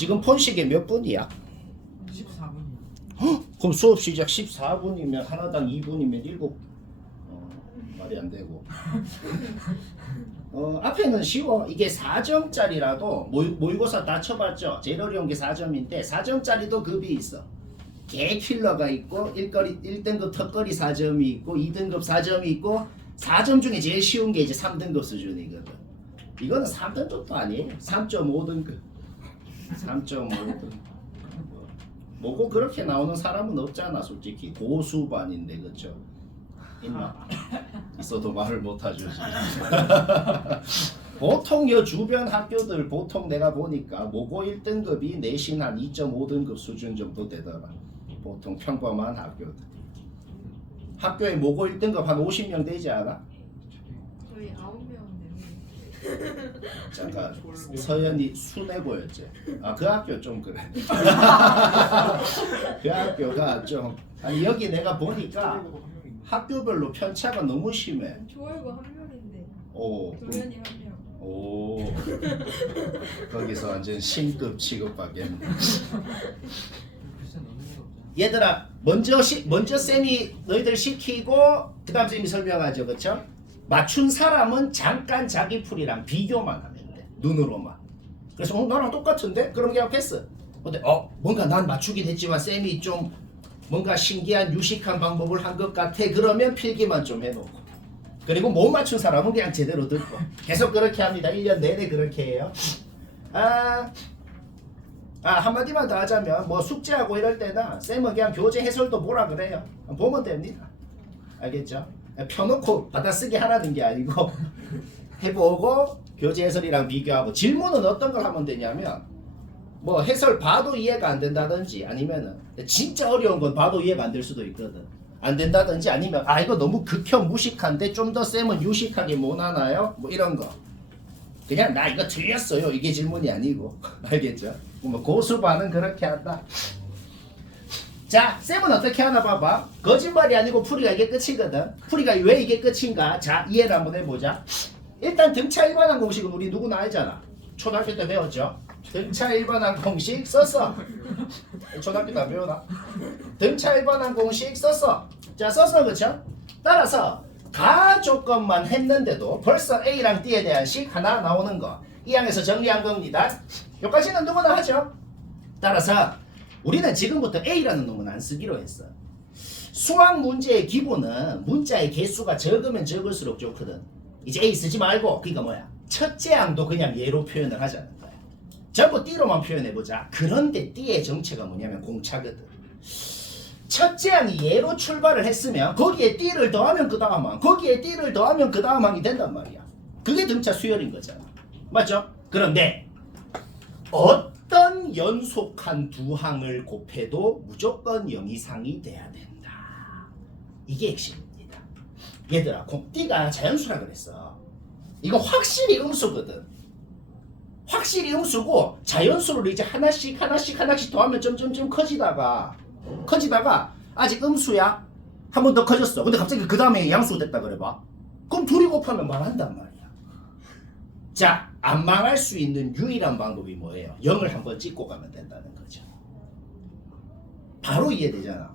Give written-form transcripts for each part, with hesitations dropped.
지금 폰식이 몇 분이야? 14분이요. 그럼 수업 시작 14분이면 하나당 2분이면 7 말이 안 되고 앞에는 쉬워. 이게 4점짜리라도 모의고사 다 쳐봤죠? 제일 어려운 게 4점인데 4점짜리도 급이 있어. 개킬러가 있고 1등급 턱걸이 4점이 있고 2등급 4점이 있고 4점 중에 제일 쉬운 게 이제 3등급 수준이거든. 이거는 3등급도 아니에요. 3.5등급 3.5등급 뭐고 그렇게 나오는 사람은 없잖아. 솔직히 고수반인데 그쵸? 있나? 있어도 말을 못하죠. 보통 요 주변 학교들 보통 내가 보니까 모고 1등급이 내신 한 2.5등급 수준 정도 되더라. 보통 평범한 학교들. 학교에 모고 1등급 한 50명 되지 않아? 저희 9명 되는. 잠깐 서연이 순해 보였지? 아 그 학교 좀 그래. 그 학교가 좀 아니 여기 내가 보니까 학교별로 편차가 너무 심해. 조월고 한 명인데 오. 도련이 한 명. 오. 거기서 완전 신급 취급받겠네. 얘들아 먼저 쌤이 너희들 시키고 그다음 쌤이 설명하죠, 그렇죠? 맞춘 사람은 잠깐 자기 풀이랑 비교만 하면 돼. 눈으로만. 그래서 나랑 똑같은데? 그럼 그냥 패스. 근데 뭔가 난 맞추긴 했지만 쌤이 좀 뭔가 신기한 유식한 방법을 한 것 같아. 그러면 필기만 좀 해놓고. 그리고 못 맞춘 사람은 그냥 제대로 듣고. 계속 그렇게 합니다. 1년 내내 그렇게 해요. 한마디만 더 하자면 뭐 숙제하고 이럴 때나 쌤은 그냥 교재 해설도 보라 그래요. 보면 됩니다. 알겠죠? 펴놓고 받아쓰기 하라는 게 아니고 해보고 교재 해설이랑 비교하고. 질문은 어떤 걸 하면 되냐면 뭐 해설 봐도 이해가 안 된다든지 아니면은 진짜 어려운 건 봐도 이해가 안 될 수도 있거든. 안 된다든지 아니면 이거 너무 극혐 무식한데 좀 더 쌤은 유식하게 못 하나요? 뭐 이런 거. 그냥 나 이거 틀렸어요. 이게 질문이 아니고. 알겠죠? 뭐 고수반은 그렇게 한다. 자, 쌤은 어떻게 하나 봐봐. 거짓말이 아니고 풀이가 이게 끝이거든. 풀이가 왜 이게 끝인가? 자, 이해를 한번 해보자. 일단 등차 일반항 공식은 우리 누구나 알잖아. 초등학교 때 배웠죠? 등차 일반항 공식 썼어. 초등학교 때 안 배우나? 등차 일반항 공식 썼어. 자, 썼어, 그쵸? 따라서 가조건만 했는데도 벌써 A랑 D에 대한 식 하나 나오는 거. 이 항에서 정리한 겁니다. 여기까지는 누구나 하죠. 따라서 우리는 지금부터 A라는 놈은 안 쓰기로 했어. 수학 문제의 기본은 문자의 개수가 적으면 적을수록 좋거든. 이제 A 쓰지 말고 그러니까 뭐야? 첫째 항도 그냥 얘로 표현을 하자는 거야. 전부 D로만 표현해보자. 그런데 D의 정체가 뭐냐면 공차거든. 첫째 항이 얘로 출발을 했으면 거기에 D를 더하면 그 다음 항, 거기에 D를 더하면 그 다음 항이 된단 말이야. 그게 등차 수열인 거잖아. 맞죠? 그런데 어떤 연속한 두 항을 곱해도 무조건 0 이상이 돼야 된다. 이게 핵심입니다. 얘들아, D가 자연수라 그랬어. 이거 확실히 음수거든. 확실히 음수고 자연수를 이제 하나씩 더하면 점점점 커지다가 아직 음수야. 한 번 더 커졌어. 근데 갑자기 그 다음에 양수 됐다 그래봐. 그럼 둘이 곱하면 망한단 말이야. 자, 안 망할 수 있는 유일한 방법이 뭐예요? 0을 한번 찍고 가면 된다는 거죠. 바로 이해되잖아.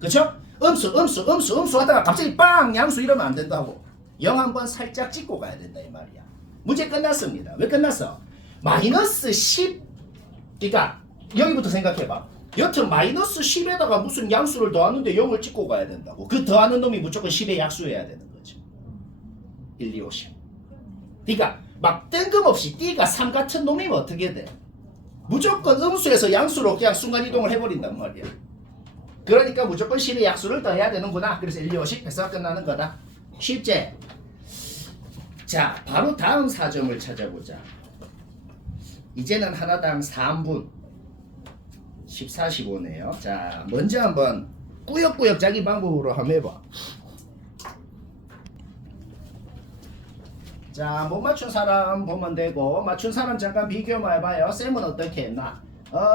그쵸? 음수 하다가 갑자기 빵! 양수 이러면 안 된다고. 0 한번 살짝 찍고 가야 된다 이 말이야. 문제 끝났습니다. 왜 끝났어? 마이너스 10. 그러니까 여기부터 생각해봐. 여튼 마이너스 10에다가 무슨 양수를 더하는데 0을 찍고 가야 된다고. 그 더하는 놈이 무조건 10의 약수여야 되는 거죠. 1, 2, 5, 10. 그러니까 막 뜬금없이 D가 3 같은 놈이면 어떻게 돼? 무조건 음수에서 양수로 그냥 순간이동을 해버린단 말이야. 그러니까 무조건 10의 약수를 더해야 되는구나. 그래서 1, 2, 5, 10 해서 끝나는 거다. 쉽지? 자, 바로 다음 4점을 찾아보자. 이제는 하나당 3분 14, 15네요. 자, 먼저 한번 꾸역꾸역 자기 방법으로 한번 해봐. 자, 못 맞춘 사람 보면 되고 맞춘 사람 잠깐 비교만 해봐요. 쌤은 어떻게 했나?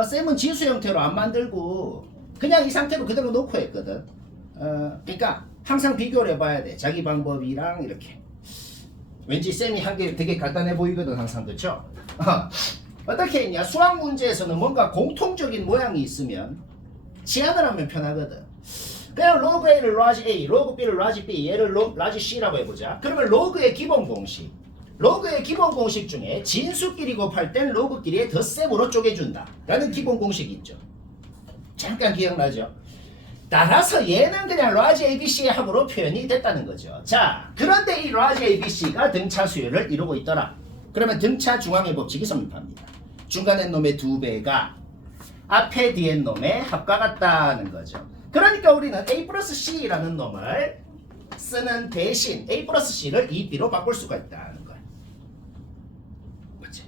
쌤은 지수 형태로 안 만들고 그냥 이 상태로 그대로 놓고 했거든. 그러니까 항상 비교를 해봐야 돼. 자기 방법이랑 이렇게. 왠지 쌤이 한 게 되게 간단해 보이거든 항상. 그쵸? 어떻게 했냐? 수학 문제에서는 뭔가 공통적인 모양이 있으면 제안을 하면 편하거든. 그냥 로그 A를 라지 A, 로그 B를 라지 B, 얘를 라지 C라고 해보자. 그러면 로그의 기본 공식, 로그의 기본 공식 중에 진수끼리 곱할 땐 로그끼리의 덧셈으로 쪼개준다 라는 기본 공식이 있죠. 잠깐 기억나죠? 따라서 얘는 그냥 라지 ABC의 합으로 표현이 됐다는 거죠. 자, 그런데 이 라지 ABC가 등차 수열을 이루고 있더라. 그러면 등차 중앙의 법칙이 성립합니다. 중간의 놈의 2배가 앞에 뒤에 놈의 합과 같다는 거죠. 그러니까 우리는 A 플러스 C라는 놈을 쓰는 대신 A 플러스 C를 2B로 바꿀 수가 있다는 거예요. 맞지?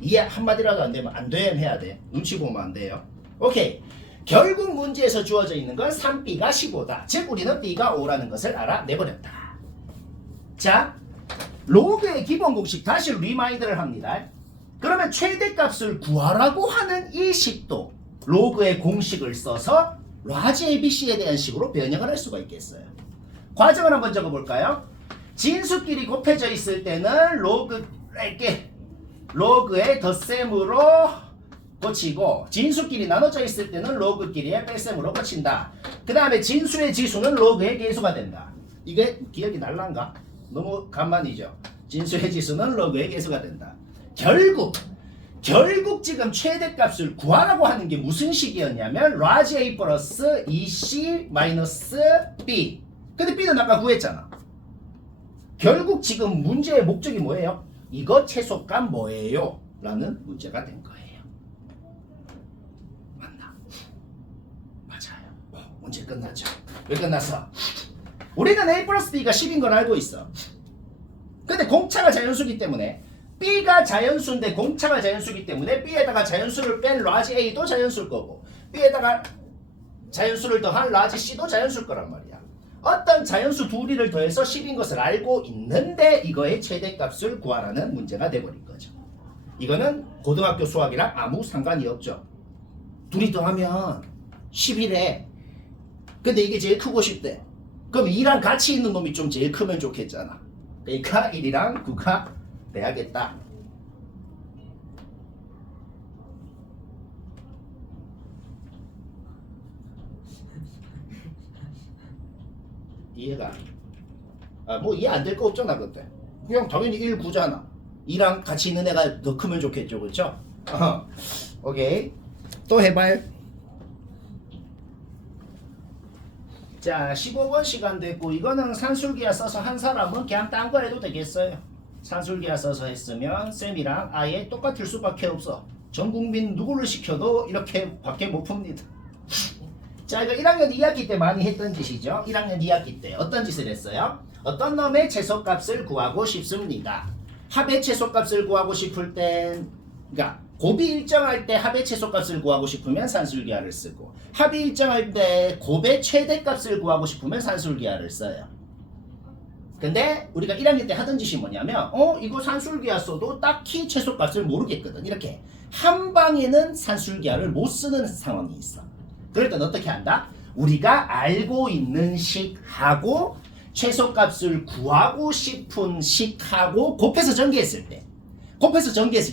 이해 한마디라도 안 되면 안 돼 해야 돼. 눈치 보면 안 돼요. 오케이. 결국 문제에서 주어져 있는 건 3B가 15다. 즉 우리는 B가 5라는 것을 알아내버렸다. 자, 로그의 기본 공식 다시 리마인드를 합니다. 그러면 최대값을 구하라고 하는 이 식도 로그의 공식을 써서 라지 ABC에 대한 식으로 변형을 할 수가 있겠어요. 과정을 한번 적어볼까요? 진수끼리 곱해져 있을 때는 로그의 덧셈으로 고치고 진수끼리 나눠져 있을 때는 로그끼리의 뺄셈으로 고친다. 그 다음에 진수의 지수는 로그의 계수가 된다. 이게 기억이 날란가? 너무 간만이죠. 진수의 지수는 로그의 계수가 된다. 결국 지금 최대값을 구하라고 하는 게 무슨 식이었냐면 라지 A 플러스 2C 마이너스 B. 근데 B는 아까 구했잖아. 결국 지금 문제의 목적이 뭐예요? 이거 최소값 뭐예요? 라는 문제가 된 거예요. 맞나? 맞아요. 문제 끝났죠. 왜 끝났어? 우리는 A 플러스 B가 10인 걸 알고 있어. 근데 공차가 자연수기 때문에 B가 자연수인데 공차가 자연수기 때문에 B에다가 자연수를 뺀 라지 A도 자연수일 거고 B에다가 자연수를 더한 라지 C도 자연수일 거란 말이야. 어떤 자연수 둘이를 더해서 10인 것을 알고 있는데 이거의 최대값을 구하라는 문제가 돼버린 거죠. 이거는 고등학교 수학이랑 아무 상관이 없죠. 둘이 더하면 10이래. 근데 이게 제일 크고 싶대. 그럼 2랑 같이 있는 놈이 좀 제일 크면 좋겠잖아. 그러니까 1이랑 9가 돼야겠다. 이해가 뭐 이해 안 될 거 없잖아. 그때 그냥 당연히 1, 9잖아. 2랑 같이 있는 애가 더 크면 좋겠죠. 그렇죠? 오케이. 또 해봐요. 자, 15번 시간 됐고 이거는 산술기하 써서 한 사람은 그냥 딴 거 해도 되겠어요. 산술기하 써서 했으면 쌤이랑 아예 똑같을 수밖에 없어. 전 국민 누구를 시켜도 이렇게 밖에 못 풉니다. 자, 이거 1학년 2학기 때 많이 했던 짓이죠. 1학년 2학기 때 어떤 짓을 했어요? 어떤 놈의 최소값을 구하고 싶습니다. 합의 최소값을 구하고 싶을 땐, 그러니까 곱이 일정할 때 합의 최소값을 구하고 싶으면 산술기하를 쓰고 합이 일정할 때 곱의 최대값을 구하고 싶으면 산술기하를 써요. 근데 우리가 1학년 때 하던 짓이 뭐냐면 이거 산술기하 써도 딱히 최소값을 모르겠거든. 이렇게 한 방에는 산술기하를 못 쓰는 상황이 있어. 그럴 땐 어떻게 한다? 우리가 알고 있는 식하고 최소값을 구하고 싶은 식하고 곱해서 전개했을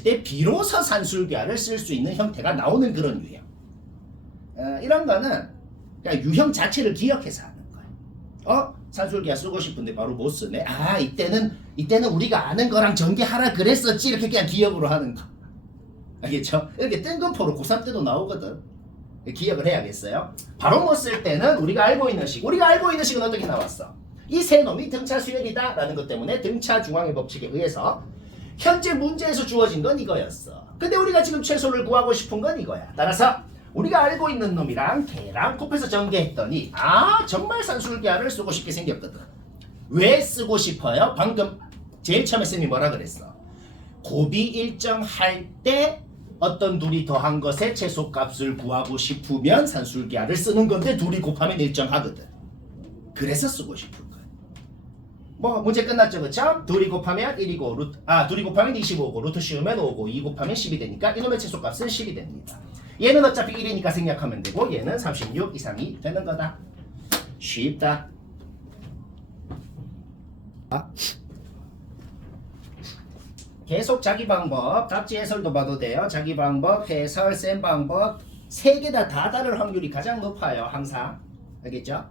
때 비로소 산술기하를 쓸 수 있는 형태가 나오는 그런 유형. 이런 거는 그냥 유형 자체를 기억해서 하는 거예요. 산술기하 쓰고 싶은데 바로 못 쓰네. 아, 이때는 우리가 아는 거랑 전개하라 그랬었지. 이렇게 그냥 기억으로 하는 거. 알겠죠? 이렇게 뜬금포로 고3 때도 나오거든. 기억을 해야겠어요. 바로 못 쓸 때는 우리가 알고 있는 식은 어떻게 나왔어? 이 세 놈이 등차 수열이다 라는 것 때문에 등차 중앙의 법칙에 의해서 현재 문제에서 주어진 건 이거였어. 근데 우리가 지금 최소를 구하고 싶은 건 이거야. 따라서 우리가 알고 있는 놈이랑 걔랑 곱해서 전개했더니 정말 산술기하를 쓰고 싶게 생겼거든. 왜 쓰고 싶어요? 방금 제일 처음에 쌤이 뭐라 그랬어? 곱이 일정할 때 어떤 둘이 더한 것의 최소값을 구하고 싶으면 산술기하를 쓰는 건데 둘이 곱하면 일정하거든. 그래서 쓰고 싶은 거야. 뭐 문제 끝났죠, 그쵸? 둘이 곱하면 1이고 둘이 곱하면 25고 루트 씌우면 5고 2 곱하면 10이 되니까 이놈의 최소값은 10이 됩니다. 얘는 어차피 1이니까 생략하면 되고 얘는 36 이상이 되는 거다. 쉽다. 계속 자기 방법, 답지 해설도 봐도 돼요. 자기 방법, 해설, 쌤 방법 세 개 다 다를 확률이 가장 높아요. 항상. 알겠죠?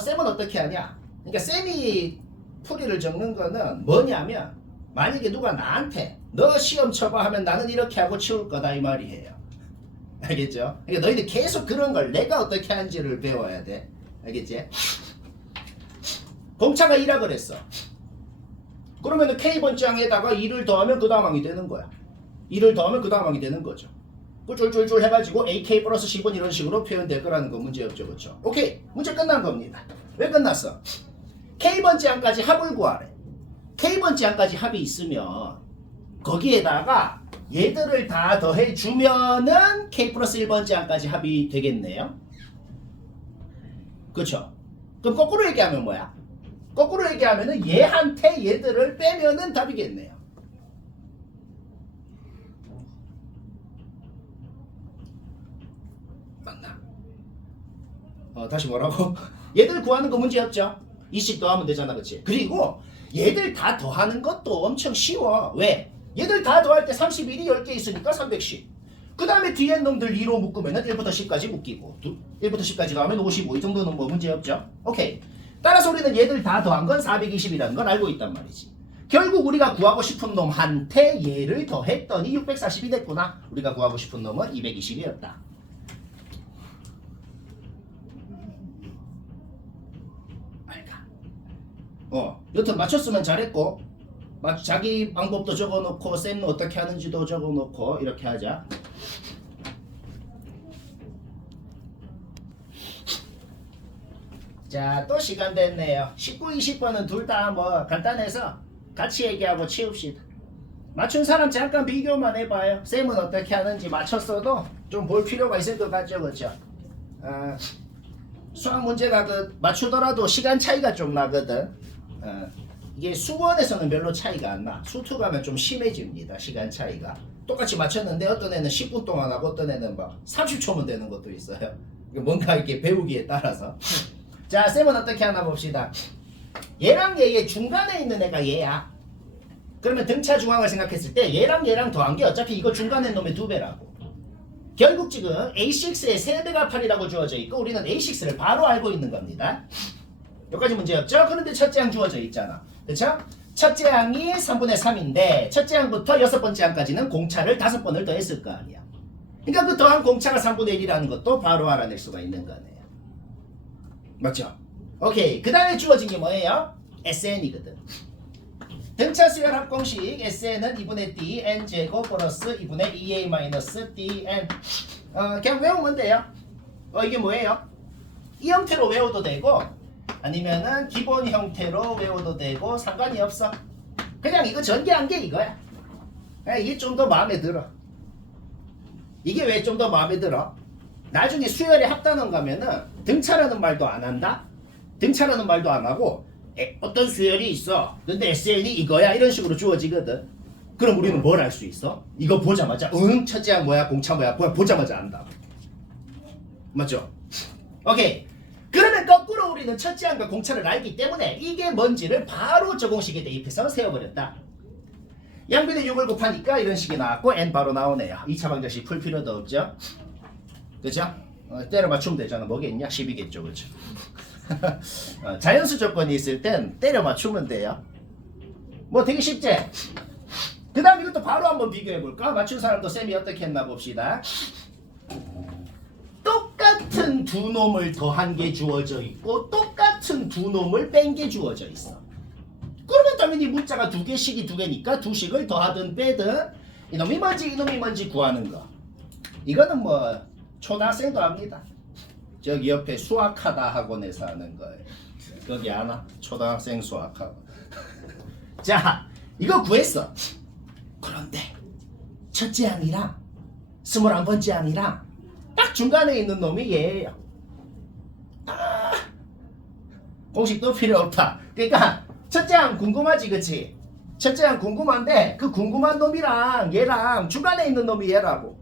쌤은 어떻게 하냐? 그러니까 쌤이 풀이를 적는 거는 뭐냐면 만약에 누가 나한테 너 시험 쳐봐 하면 나는 이렇게 하고 치울 거다 이 말이에요. 알겠죠? 그러니까 너희들 계속 그런 걸 내가 어떻게 하는지를 배워야 돼. 알겠지? 공차가 2라 그랬어. 그러면 K번장에다가 2를 더하면 그 다음 항이 되는 거야. 2를 더하면 그 다음 항이 되는 거죠. 그 쫄쫄쫄 해가지고 AK 플러스 10은 이런 식으로 표현될 거라는 거 문제 없죠. 그렇죠? 오케이. 문제 끝난 겁니다. 왜 끝났어? K번장까지 합을 구하래. K번장까지 합이 있으면 거기에다가 얘들을 다 더해주면은 K 플러스 1번장까지 합이 되겠네요. 그렇죠? 그럼 거꾸로 얘기하면 뭐야? 거꾸로 얘기하면은 얘한테 얘들을 빼면은 답이겠네요. 맞나? 다시 뭐라고? 얘들 구하는 거 문제 없죠? 이씩 더하면 되잖아, 그치? 그리고 얘들 다 더하는 것도 엄청 쉬워. 왜? 얘들 다 더할 때 31이 10개 있으니까 310. 그 다음에 뒤에 놈들 2로 묶으면 1부터 10까지 묶이고 1부터 10까지 더하면 55. 이 정도는 뭐 문제 없죠? 오케이. 따라서 우리는 얘들 다 더한 건 420이라는 걸 알고 있단 말이지. 결국 우리가 구하고 싶은 놈한테 얘를 더했더니 640이 됐구나. 우리가 구하고 싶은 놈은 220이었다. 알까? 여튼 맞췄으면 잘했고 자기 방법도 적어놓고 쌤은 어떻게 하는지도 적어놓고 이렇게 하자. 자, 또 시간 됐네요. 19, 20번은 둘 다 뭐 간단해서 같이 얘기하고 치웁시다. 맞춘 사람 잠깐 비교만 해봐요. 쌤은 어떻게 하는지 맞췄어도 좀 볼 필요가 있을 것 같죠, 그렇죠? 수학 문제가 맞추더라도 시간 차이가 좀 나거든. 이게 수원에서는 별로 차이가 안 나. 수투 가면 좀 심해집니다. 시간 차이가. 똑같이 맞췄는데 어떤 애는 10분 동안 하고 어떤 애는 막 30초면 되는 것도 있어요. 뭔가 이렇게 배우기에 따라서. 자, 쌤은 어떻게 하나 봅시다. 얘랑 얘의 중간에 있는 애가 얘야. 그러면 등차 중앙을 생각했을 때 얘랑 얘랑 더한 게 어차피 이거 중간에 놈의 2배라고. 결국 지금 A6의 3배가 8이라고 주어져 있고 우리는 A6를 바로 알고 있는 겁니다. 여기까지 문제 없죠? 그런데 첫째 항 주어져 있잖아. 그렇죠? 첫째 항이 3분의 3인데 첫째 항부터 6번째 항까지는 공차를 5번을 더했을 거 아니야. 그러니까 그 더한 공차가 3분의 1이라는 것도 바로 알아낼 수가 있는 거네요. 맞죠? 오케이. 그 다음에 주어진 게 뭐예요? SN이거든. 등차 수열 합공식 SN은 2분의 D N 제곱 플러스 2분의 2A 마이너스 DN. 그냥 외우면 돼요. 이게 뭐예요? 이 형태로 외워도 되고 아니면은 기본 형태로 외워도 되고 상관이 없어. 그냥 이거 전개한 게 이거야. 이게 좀 더 마음에 들어. 이게 왜 좀 더 마음에 들어? 나중에 수열에 합단원 가면은 등차라는 말도 안 한다? 등차라는 말도 안 하고 어떤 수열이 있어. 근데 SN이 이거야. 이런 식으로 주어지거든. 그럼 우리는 뭘 알 수 있어? 이거 보자마자 첫째 항 뭐야? 공차 뭐야? 보자마자 안다. 맞죠? 오케이. 그러면 거꾸로 우리는 첫째 항과 공차를 알기 때문에 이게 뭔지를 바로 적공식에 대입해서 세워버렸다. 양변에 6을 곱하니까 이런 식이 나왔고 n 바로 나오네요. 2차 방정식 풀 필요도 없죠. 그죠? 때려 맞추면 되잖아. 뭐겠냐? 10이겠죠. 그죠? 자연수 조건이 있을 땐 때려 맞추면 돼요. 뭐 되게 쉽지? 그 다음 이것도 바로 한번 비교해볼까? 맞춘 사람도 쌤이 어떻게 했나 봅시다. 똑같은 두 놈을 더한 게 주어져 있고 똑같은 두 놈을 뺀 게 주어져 있어. 그러면 당연히 문자가 2개씩이 2개니까 2식을 더하든 빼든 이놈이 뭔지 이놈이 뭔지 구하는 거. 이거는 뭐 초등학생도 합니다. 저기 옆에 수학하다 학원에서 하는 거예요. 거기 아나? 초등학생 수학학원. 자, 이거 구했어. 그런데 첫째 항이랑 21번째 항이랑 딱 중간에 있는 놈이 얘예요. 공식도 필요 없다. 그러니까 첫째 항 궁금하지, 그치? 첫째 항 궁금한데 그 궁금한 놈이랑 얘랑 중간에 있는 놈이 얘라고.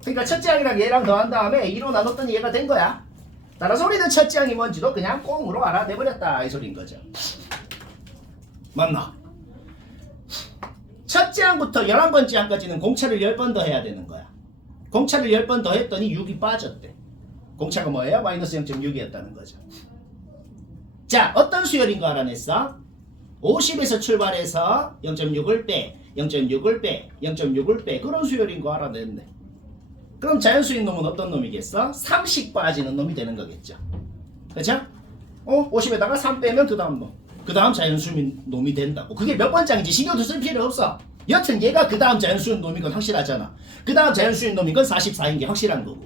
그러니까 첫째 항이랑 얘랑 더한 다음에 2로 나눴더니 얘가 된 거야. 따라서 우리는 첫째 항이 뭔지도 그냥 꽁으로 알아내버렸다 이 소리인 거죠. 맞나? 첫째 항부터 11번째 항까지는 공차를 10번 더 해야 되는 거야. 공차를 10번 더 했더니 6이 빠졌대. 공차가 뭐예요? 마이너스 0.6이었다는 거죠. 자, 어떤 수열인 거 알아냈어? 50에서 출발해서 0.6을 빼, 0.6을 빼, 0.6을 빼. 그런 수열인 거 알아냈네. 그럼 자연수인 놈은 어떤 놈이겠어? 30 빠지는 놈이 되는 거겠죠. 그렇죠? 50에다가 3 빼면 그 다음 놈. 그 다음 자연수인 놈이 된다고. 그게 몇 번째인지 신경도 쓸 필요 없어. 여튼 얘가 그 다음 자연수인 놈인 건 확실하잖아. 그 다음 자연수인 놈인 건 44인 게 확실한 거고.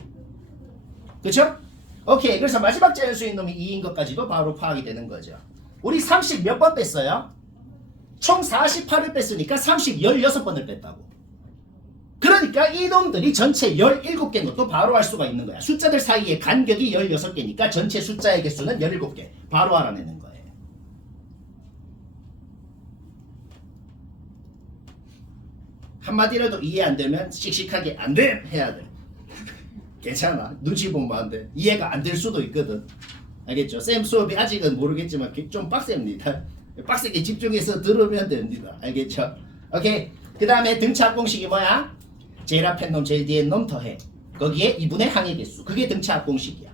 그렇죠? 오케이. 그래서 마지막 자연수인 놈이 2인 것까지도 바로 파악이 되는 거죠. 우리 30 몇 번 뺐어요? 총 48을 뺐으니까 30 16번을 뺐다고. 그러니까 이 놈들이 전체 17개인 것도 바로 알 수가 있는 거야. 숫자들 사이의 간격이 16개니까 전체 숫자의 개수는 17개. 바로 알아내는 거예요. 한마디라도 이해 안 되면 씩씩하게 안 돼! 해야 돼. 괜찮아. 눈치 보면 안 돼. 이해가 안 될 수도 있거든. 알겠죠? 쌤 수업이 아직은 모르겠지만 좀 빡셉니다. 빡세게 집중해서 들으면 됩니다. 알겠죠? 오케이. 그 다음에 등차 공식이 뭐야? 제일 앞에 놈 제일 뒤에 놈 더해. 거기에 2분의 항의 개수. 그게 등차 공식이야.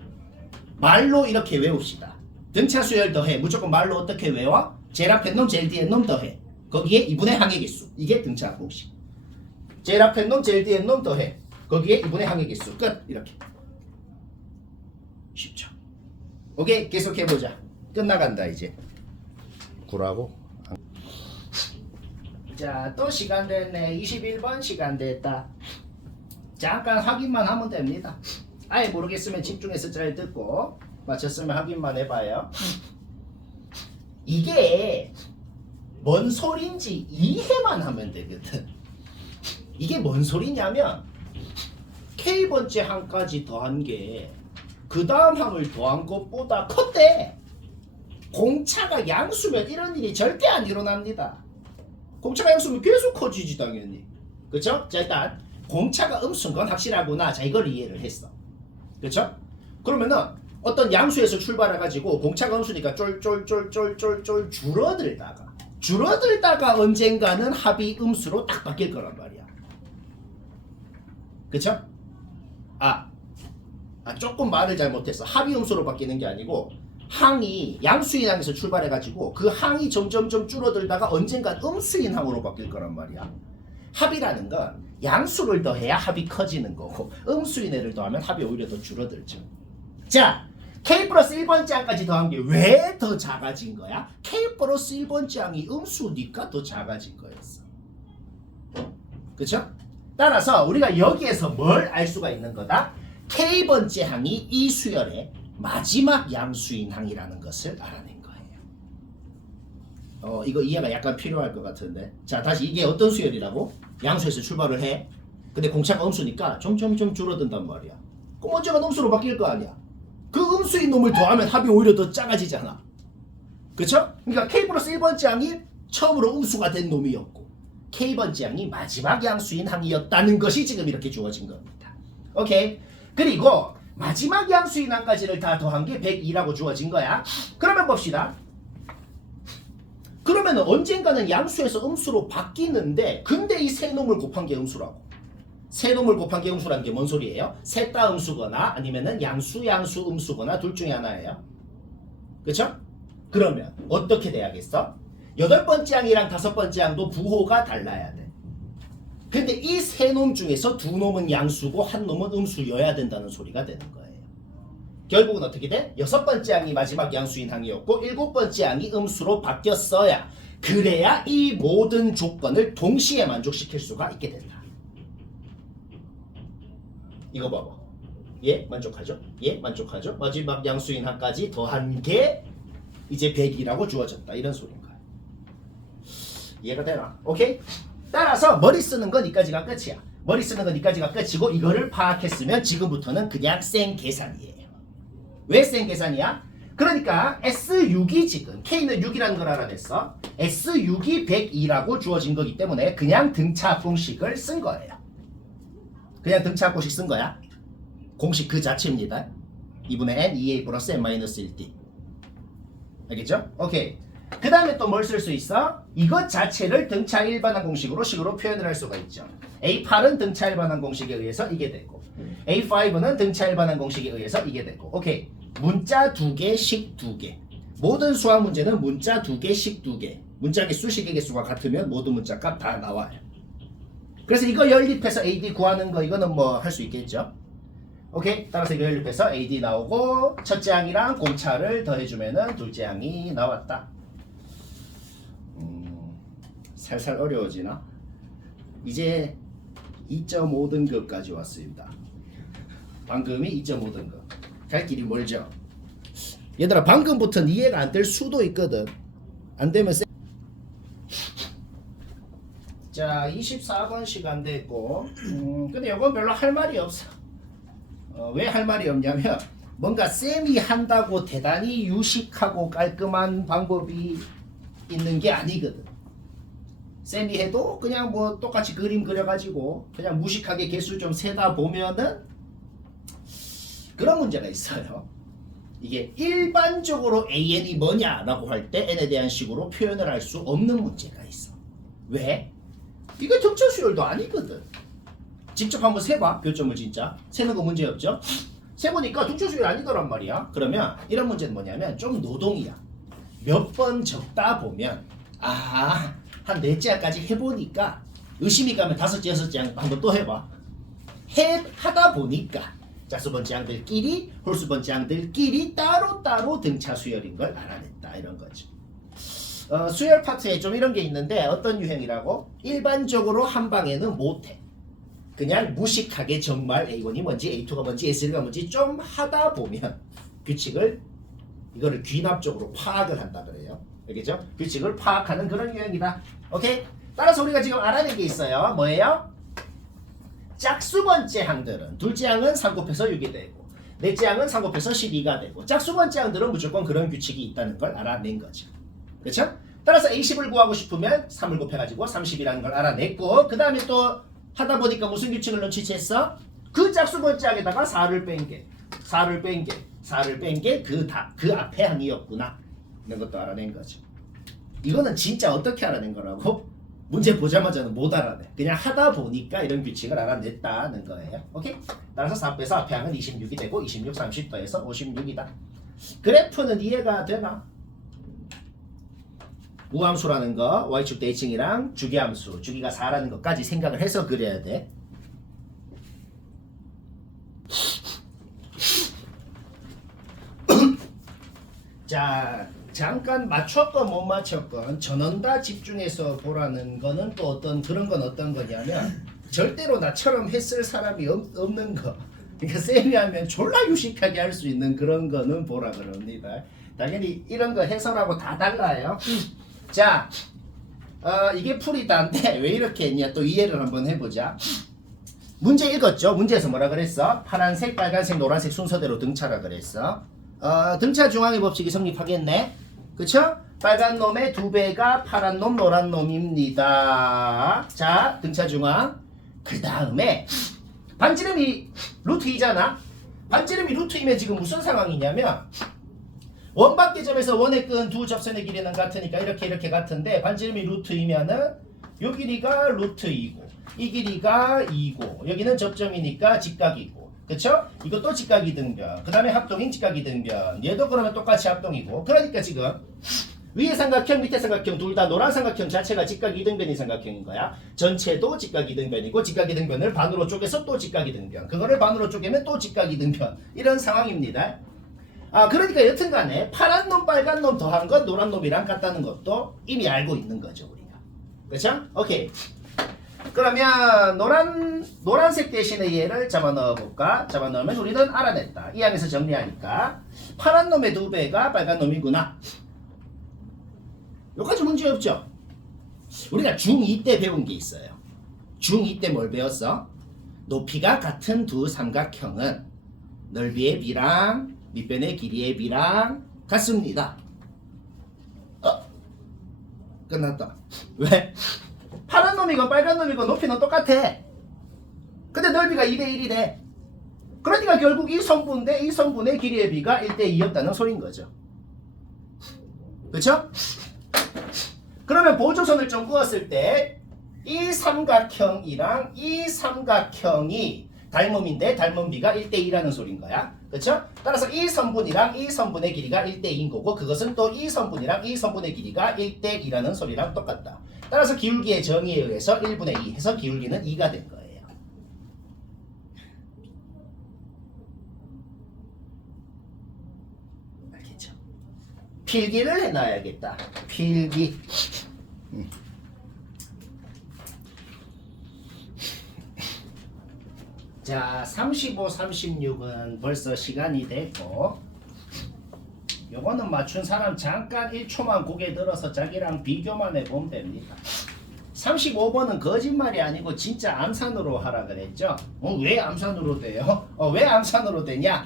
말로 이렇게 외웁시다. 등차 수열 더해. 무조건 말로 어떻게 외워? 제일 앞에 놈 제일 뒤에 놈 더해. 거기에 2분의 항의 개수. 이게 등차 공식. 제일 앞에 놈 제일 뒤에 놈 더해. 거기에 2분의 항의 개수. 끝. 이렇게. 쉽죠? 오케이. 계속해보자. 끝나간다 이제. 9라고? 자, 또 시간 됐네. 21번 시간 됐다. 잠깐 확인만 하면 됩니다. 아예 모르겠으면 집중해서 잘 듣고 맞췄으면 확인만 해봐요. 이게 뭔 소린지 이해만 하면 되거든. 이게 뭔 소리냐면 K번째 항까지 더한 게 그 다음 항을 더한 것보다 컸대. 공차가 양수면 이런 일이 절대 안 일어납니다. 공차가 양수면 계속 커지지 당연히. 그쵸? 자, 일단 공차가 음수인 건 확실하구나. 자, 이걸 이해를 했어. 그쵸? 그러면은 어떤 양수에서 출발해가지고 공차가 음수니까 쫄쫄쫄쫄쫄쫄 줄어들다가 언젠가는 합이 음수로 딱 바뀔 거란 말이야. 그쵸? 조금 말을 잘못했어. 합이 음수로 바뀌는 게 아니고 항이 양수인 항에서 출발해가지고 그 항이 점점점 줄어들다가 언젠간 음수인 항으로 바뀔 거란 말이야. 합이라는 건 양수를 더해야 합이 커지는 거고 음수인 애를 더하면 합이 오히려 더 줄어들죠. 자, K 플러스 1번째 항까지 더한 게 왜 더 작아진 거야? K 플러스 1번째 항이 음수니까 더 작아진 거였어. 그쵸? 따라서 우리가 여기에서 뭘 알 수가 있는 거다? K번째 항이 이 수열의 마지막 양수인 항이라는 것을 알아낸 거예요. 이거 이해가 약간 필요할 것 같은데. 자, 다시 이게 어떤 수열이라고? 양수에서 출발을 해. 근데 공차가 음수니까 점점점 줄어든단 말이야. 그럼 언제가 음수로 바뀔 거 아니야. 그 음수인 놈을 더하면 합이 오히려 더 작아지잖아. 그쵸? 그러니까 K 플러스 1번째 항이 처음으로 음수가 된 놈이었고 K번째 항이 마지막 양수인 항이었다는 것이 지금 이렇게 주어진 겁니다. 오케이. 그리고 마지막 양수인 항까지를 다 더한 게 102라고 주어진 거야. 그러면 봅시다. 그러면 언젠가는 양수에서 음수로 바뀌는데 근데 이 세 놈을 곱한 게 음수라고. 세 놈을 곱한 게 음수라는 게 뭔 소리예요? 셋 다 음수거나 아니면은 양수 음수거나 둘 중에 하나예요. 그쵸? 그러면 어떻게 돼야겠어? 8번째 항이랑 5번째 항도 부호가 달라야 돼. 근데 이 세 놈 중에서 두 놈은 양수고 한 놈은 음수여야 된다는 소리가 되는 거예요. 결국은 어떻게 돼? 6번째 항이 마지막 양수인 항이었고 7번째 항이 음수로 바뀌었어야 그래야 이 모든 조건을 동시에 만족시킬 수가 있게 된다. 이거 봐봐. 예? 만족하죠? 예? 만족하죠? 마지막 양수인 항까지 더한 게 이제 100이라고 주어졌다. 이런 소리인 거야. 이해가 되나? 오케이? 따라서 머리 쓰는 건 이까지가 끝이야. 머리 쓰는 건 이까지가 끝이고 이거를 파악했으면 지금부터는 그냥 생 계산이에요. 왜 생 계산이야? 그러니까 S6이 지금 K는 6이라는 걸 알아냈어. S6이 102라고 주어진 거기 때문에 그냥 등차 공식을 쓴 거예요. 그냥 등차 공식 쓴 거야. 공식 그 자체입니다. 2분의 n 2a 플러스 n 마이너스 1d. 알겠죠? 오케이. 그 다음에 또 뭘 쓸 수 있어? 이것 자체를 등차 일반항 공식으로 식으로 표현을 할 수가 있죠. A8은 등차 일반항 공식에 의해서 이게 되고 A5는 등차 일반항 공식에 의해서 이게 되고 오케이. 문자 2개, 식 2개. 모든 수학 문제는 문자 2개, 식 2개. 문자 개수, 식의 개수가 같으면 모든 문자 값 다 나와요. 그래서 이거 연립해서 AD 구하는 거 이거는 뭐 할 수 있겠죠. 오케이. 따라서 이거 연립해서 AD 나오고 첫째 항이랑 공차를 더해주면은 둘째 항이 나왔다. 살살 어려워지나? 이제 2.5등급까지 왔습니다. 방금이 2.5등급. 갈 길이 멀죠? 얘들아 방금부터는 이해가 안 될 수도 있거든. 안 되면 자 24번 시간 됐고 근데 이건 별로 할 말이 없어. 왜 할 말이 없냐면 뭔가 쌤이 한다고 대단히 유식하고 깔끔한 방법이 있는 게 아니거든. 쌤이 해도 그냥 뭐 똑같이 그림 그려가지고 그냥 무식하게 개수 좀 세다 보면은 그런 문제가 있어요. 이게 일반적으로 AN이 뭐냐라고 할 때 N에 대한 식으로 표현을 할 수 없는 문제가 있어. 왜? 이게 등차 수열도 아니거든. 직접 한번 세봐. 교점을 진짜 세는 거 문제 없죠? 세보니까 등차 수열 아니더란 말이야. 그러면 이런 문제는 뭐냐면 좀 노동이야. 몇 번 적다 보면 한 4째 항까지 해보니까 의심이 가면 5째, 6째 항 한번 또 해봐. 하다 보니까 짝수번째 항들끼리 홀수번째 항들끼리 따로따로 등차 수열인 걸 알아냈다 이런 거죠. 수열 파트에 좀 이런 게 있는데 어떤 유형이라고? 일반적으로 한 방에는 못해. 그냥 무식하게 정말 A1이 뭔지 A2가 뭔지 A3가 뭔지 좀 하다 보면 규칙을 이거를 귀납적으로 파악을 한다 그래요. 알겠죠? 규칙을 파악하는 그런 유형이다. 오케이? 따라서 우리가 지금 알아낸 게 있어요. 뭐예요? 짝수번째 항들은 둘째 항은 3 곱해서 6이 되고 넷째 항은 3 곱해서 12가 되고 짝수번째 항들은 무조건 그런 규칙이 있다는 걸 알아낸 거죠. 그렇죠? 따라서 A10을 구하고 싶으면 3을 곱해가지고 30이라는 걸 알아냈고 그 다음에 또 하다 보니까 무슨 규칙을 눈치챘어? 그 짝수번째 항에다가 4를 뺀 게 4를 뺀 게 4를 뺀 게 그 앞에 항이었구나 이런 것도 알아낸 거죠. 이거는 진짜 어떻게 알아낸 거라고? 문제 보자마자는 못 알아내. 그냥 하다 보니까 이런 규칙을 알아냈다는 거예요. 오케이? 따라서 4 빼서 앞에 항은 26이 되고 26, 30 더해서 56이다. 그래프는 이해가 되나? 우함수라는 거, y축 대칭이랑 주기함수, 주기가 4라는 것까지 생각을 해서 그려야 돼. 자, 잠깐 맞췄건 못 맞췄건 전원 다 집중해서 보라는 거는 또 어떤 그런 건 어떤 거냐면 절대로 나처럼 했을 사람이 없는 거. 그러니까 쌤이 하면 졸라 유식하게 할 수 있는 그런 거는 보라 그럽니다. 당연히 이런 거 해설하고 다 달라요. 자, 이게 풀이다인데 왜 이렇게 했냐 또 이해를 한번 해보자. 문제 읽었죠? 문제에서 뭐라 그랬어? 파란색, 빨간색, 노란색 순서대로 등차라 그랬어. 등차 중앙의 법칙이 성립하겠네. 그쵸? 빨간 놈의 2배가 파란 놈, 노란 놈입니다. 자, 등차 중앙. 그 다음에 반지름이 루트 2잖아. 반지름이 루트 2면 지금 무슨 상황이냐면 원박계점에서 원의 끈 두 접선의 길이는 같으니까 이렇게 같은데 반지름이 루트 2면은 요 길이가 루트 2고 이 길이가 2고 여기는 접점이니까 직각이고 그쵸? 이것도 직각이등변 그 다음에 합동인 직각이등변 얘도 그러면 똑같이 합동이고 그러니까 지금 위에 삼각형 밑에 삼각형 둘 다 노란 삼각형 자체가 직각이등변인 삼각형인 거야. 전체도 직각이등변이고 직각이등변을 반으로 쪼개서 또 직각이등변 그거를 반으로 쪼개면 또 직각이등변 이런 상황입니다. 그러니까 여튼간에 파란 놈 빨간 놈 더한 건 노란 놈이랑 같다는 것도 이미 알고 있는 거죠 우리가. 그렇죠? 오케이. 그러면 노란색 대신에 얘를 잡아 넣어볼까? 잡아 넣으면 우리는 알아냈다. 이 항에서 정리하니까 파란 놈의 2배가 빨간 놈이구나. 여기까지 문제 없죠? 우리가 중2 때 배운 게 있어요. 중2 때 뭘 배웠어? 높이가 같은 두 삼각형은 넓이의 비랑 밑변의 길이의 비랑 같습니다. 끝났다. 왜? 파란 놈이고 빨간 놈이고 높이는 똑같아. 근데 넓이가 2대1이래. 그러니까 결국 이 성분 대 이 성분의 길이의 비가 1대2였다는 소린 거죠. 그쵸? 그러면 보조선을 좀 그었을 때 이 삼각형이랑 이 삼각형이 닮음인데 닮음비가 1대2라는 소린 거야. 그렇죠? 따라서 이 선분이랑 이 선분의 길이가 1대2인 거고 그것은 또 이 선분이랑 이 선분의 길이가 1대2라는 소리랑 똑같다. 따라서 기울기의 정의에 의해서 1분의 2 해서 기울기는 2가 된 거예요. 알겠죠? 필기를 해놔야겠다. 필기. 자, 35, 36은 벌써 시간이 됐고 요거는 맞춘 사람 잠깐 1초만 고개 들어서 자기랑 비교만 해보면 됩니다. 35번은 거짓말이 아니고 진짜 암산으로 하라 그랬죠? 왜 암산으로 돼요? 왜 암산으로 되냐?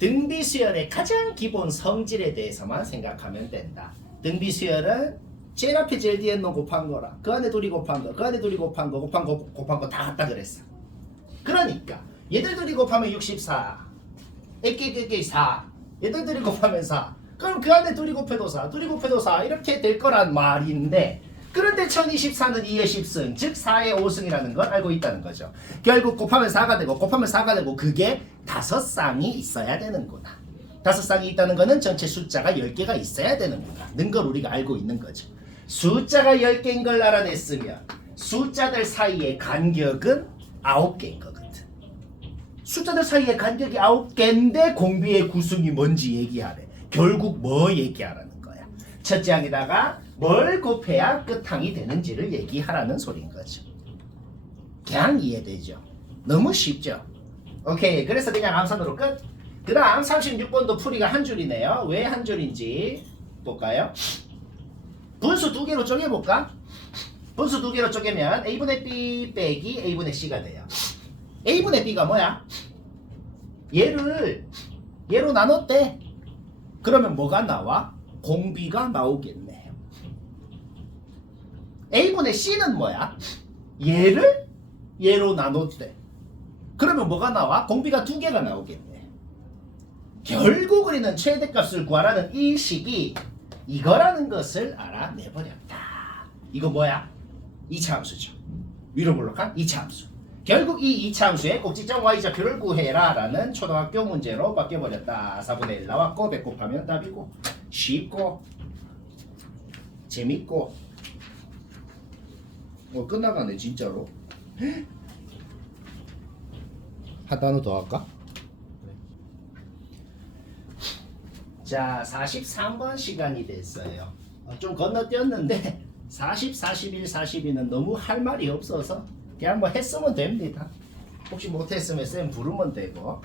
등비수열의 가장 기본 성질에 대해서만 생각하면 된다. 등비수열은 제일 앞에 제일 뒤에 놈 곱한 거라. 그 안에 둘이 곱한 거, 그 안에 둘이 곱한 거, 곱한 거 다 같다 그랬어. 그러니까 얘들 둘이 곱하면 64, 애끼 4, 얘들 둘이 곱하면 4. 그럼 그 안에 둘이 곱해도 4, 둘이 곱해도 4 이렇게 될 거란 말인데 그런데 1024는 2의 10승, 즉 4의 5승이라는 걸 알고 있다는 거죠. 결국 곱하면 4가 되고 곱하면 4가 되고 그게 5쌍이 있어야 되는구나. 5쌍이 있다는 거는 전체 숫자가 10개가 있어야 되는구나. 는 걸 우리가 알고 있는 거죠. 숫자가 10개인 걸 알아냈으면 숫자들 사이의 간격은 9개인 거거든. 숫자들 사이의 간격이 9개인데 공비의 구성이 뭔지 얘기하래. 결국 뭐 얘기하라는 거야. 첫째 항에다가 뭘 곱해야 끝항이 되는지를 얘기하라는 소리인 거죠. 그냥 이해되죠? 너무 쉽죠? 오케이. 그래서 그냥 암산으로 끝. 그 다음 36번도 풀이가 한 줄이네요. 왜 한 줄인지 볼까요? 분수 두 개로 쪼개볼까? 분수 두 개로 쪼개면 A분의 B 빼기 A분의 C가 돼요. A분의 B가 뭐야? 얘로 나눴대. 그러면 뭐가 나와? 공비가 나오겠네. A분의 C는 뭐야? 얘로 나눴대. 그러면 뭐가 나와? 공비가 두 개가 나오겠네. 결국 우리는 최대값을 구하라는 이 식이 이거라는 것을 알아내버렸다. 이거 뭐야? 2차 함수죠. 위로 볼록한 2차 함수. 결국 이 2차 함수의 꼭지점 y좌표를 구해라 라는 초등학교 문제로 바뀌어버렸다. 4분의 1 나왔고 100 곱하면 답이고 쉽고 재밌고 끝나가네 진짜로. 한 단어 더 할까? 자, 43번 시간이 됐어요. 좀 건너뛰었는데 40, 41, 42는 너무 할 말이 없어서 그냥 뭐 했으면 됩니다. 혹시 못했으면 쌤 부르면 되고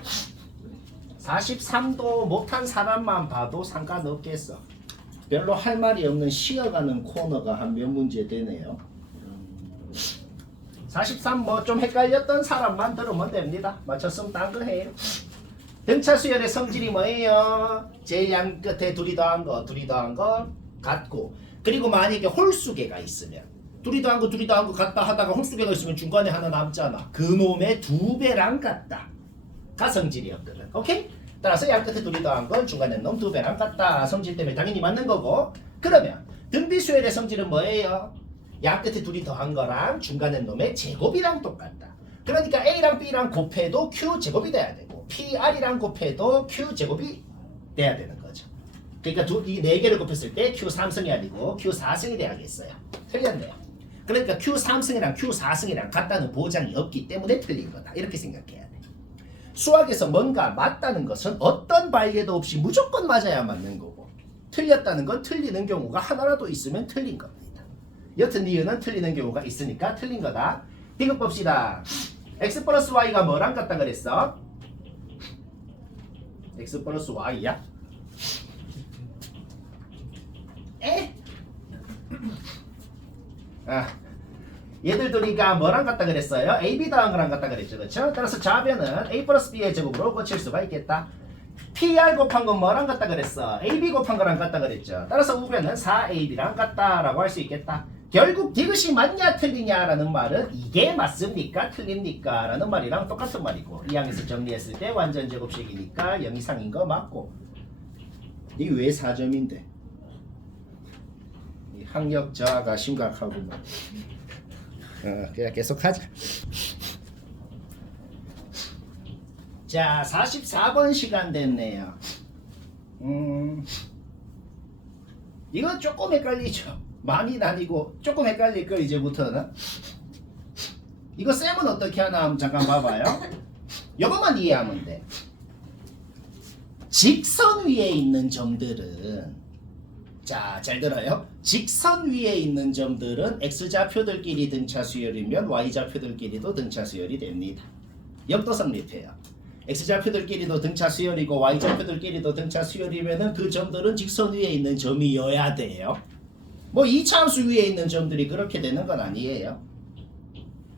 43도 못한 사람만 봐도 상관없겠어. 별로 할 말이 없는 쉬어가는 코너가 한 몇 문제 되네요. 43 뭐 좀 헷갈렸던 사람만 들으면 됩니다. 맞췄으면 딴 거 해요. 등차 수열의 성질이 뭐예요? 제일 양 끝에 둘이 더한 거 같고, 그리고 만약에 홀수계가 있으면 둘이 더한 거 같다 하다가 홀수계가 있으면 중간에 하나 남잖아. 그 놈의 2배랑 같다 가 성질이었거든. 오케이? 따라서 양 끝에 둘이 더한 건 중간에 놈 2배랑 같다 성질 때문에 당연히 맞는 거고. 그러면 등비수열의 성질은 뭐예요? 양 끝에 둘이 더한 거랑 중간에 놈의 제곱이랑 똑같다. 그러니까 A랑 B랑 곱해도 Q제곱이 돼야 되고 PR이랑 곱해도 Q제곱이 돼야 되는 거죠. 그러니까 이 4개를 곱했을 때 Q3승이 아니고 Q4승이 돼야겠어요. 틀렸네요. 그러니까 Q3승이랑 Q4승이랑 같다는 보장이 없기 때문에 틀린 거다. 이렇게 생각해야 돼. 수학에서 뭔가 맞다는 것은 어떤 발개도 없이 무조건 맞아야 맞는 거고, 틀렸다는 건 틀리는 경우가 하나라도 있으면 틀린 겁니다. 여튼 이유는 틀리는 경우가 있으니까 틀린 거다. 비교 봅시다. x 플러스 y가 뭐랑 같다 그랬어? x 플러스 y야? 얘들 둘이가 뭐랑 같다 그랬어요? AB 더한 거랑 같다 그랬죠. 그렇죠? 따라서 좌변은 A 플러스 B의 제곱으로 고칠 수가 있겠다. PR 곱한 건 뭐랑 같다 그랬어? AB 곱한 거랑 같다 그랬죠. 따라서 우변은 4AB랑 같다라고 할 수 있겠다. 결국 디귿이 맞냐 틀리냐라는 말은 이게 맞습니까 틀립니까 라는 말이랑 똑같은 말이고, 이 항에서 정리했을 때 완전 제곱식이니까 0 이상인 거 맞고. 이게 왜 4점인데? 학력 저하가 심각하구만. 그냥 계속하자. 자, 44번 시간 됐네요. 이건 조금 헷갈리죠. 많이는 아니고 조금 헷갈릴 거 이제부터는. 이거 쌤은 어떻게 하나 한번 잠깐 봐봐요. 이것만 이해하면 돼. 직선 위에 있는 점들은, 자, 잘 들어요. 직선 위에 있는 점들은 x좌표들끼리 등차 수열이면 y좌표들끼리도 등차 수열이 됩니다. 역도 성립해요. x좌표들끼리도 등차 수열이고 y좌표들끼리도 등차 수열이면은 그 점들은 직선 위에 있는 점이어야 돼요. 뭐 이차함수 위에 있는 점들이 그렇게 되는 건 아니에요.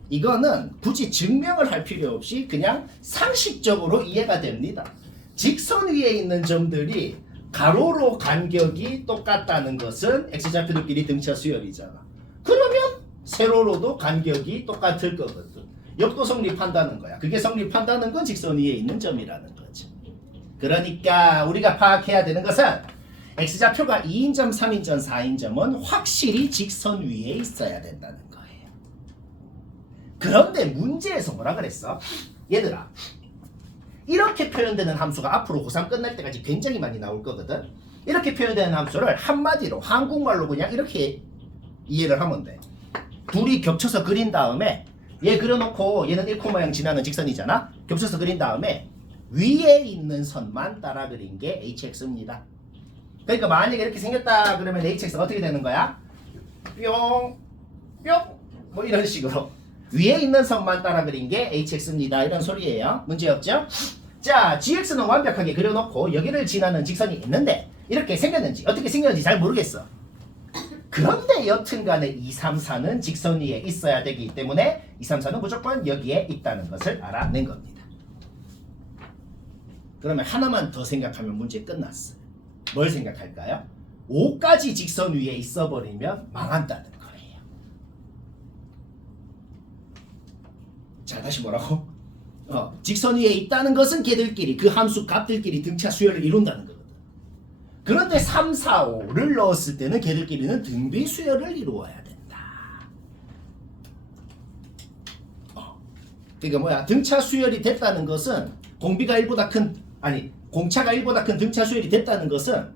이거는 굳이 증명을 할 필요 없이 그냥 상식적으로 이해가 됩니다. 직선 위에 있는 점들이 가로로 간격이 똑같다는 것은 x좌표들끼리 등차 수열이잖아. 그러면 세로로도 간격이 똑같을 거거든. 역도 성립한다는 거야. 그게 성립한다는 건 직선 위에 있는 점이라는 거지. 그러니까 우리가 파악해야 되는 것은 x좌표가 2인점, 3인점, 4인점은 확실히 직선 위에 있어야 된다는 거예요. 그런데 문제에서 뭐라 그랬어? 얘들아, 이렇게 표현되는 함수가 앞으로 고3 끝날 때까지 굉장히 많이 나올 거거든. 이렇게 표현되는 함수를 한마디로 한국말로 그냥 이렇게 이해를 하면 돼. 둘이 겹쳐서 그린 다음에 얘 그려놓고 얘는 1코마형 지나는 직선이잖아. 겹쳐서 그린 다음에 위에 있는 선만 따라 그린 게 hx입니다. 그러니까 만약에 이렇게 생겼다 그러면 hx가 어떻게 되는 거야? 뿅, 뿅, 뭐 이런 식으로 위에 있는 선만 따라 그린 게 hx입니다. 이런 소리예요. 문제 없죠? 자, gx는 완벽하게 그려놓고 여기를 지나는 직선이 있는데 이렇게 생겼는지 어떻게 생겼는지 잘 모르겠어. 그런데 여튼간에 2, 3, 4는 직선 위에 있어야 되기 때문에 2, 3, 4는 무조건 여기에 있다는 것을 알아낸 겁니다. 그러면 하나만 더 생각하면 문제 끝났어요. 뭘 생각할까요? 5까지 직선 위에 있어버리면 망한다는 거예요. 자, 다시 뭐라고? 직선 위에 있다는 것은 걔들끼리 그 함수 값들끼리 등차 수열을 이룬다는 거거든. 그런데 3, 4, 5를 넣었을 때는 걔들끼리는 등비 수열을 이루어야 된다. 그러니까 뭐야? 등차 수열이 됐다는 것은 공차가 1보다 큰 등차 수열이 됐다는 것은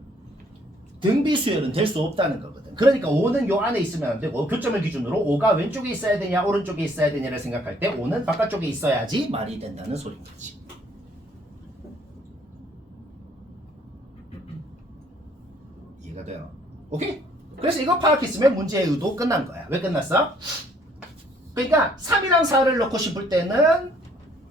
등비 수열은 될 수 없다는 거거든. 그러니까 5는 요 안에 있으면 안 되고 교점을 기준으로 5가 왼쪽에 있어야 되냐 오른쪽에 있어야 되냐를 생각할 때 5는 바깥쪽에 있어야지 말이 된다는 소린 거지. 이해가 돼요? 오케이? 그래서 이거 파악했으면 문제의 의도 끝난 거야. 왜 끝났어? 그러니까 3이랑 4를 넣고 싶을 때는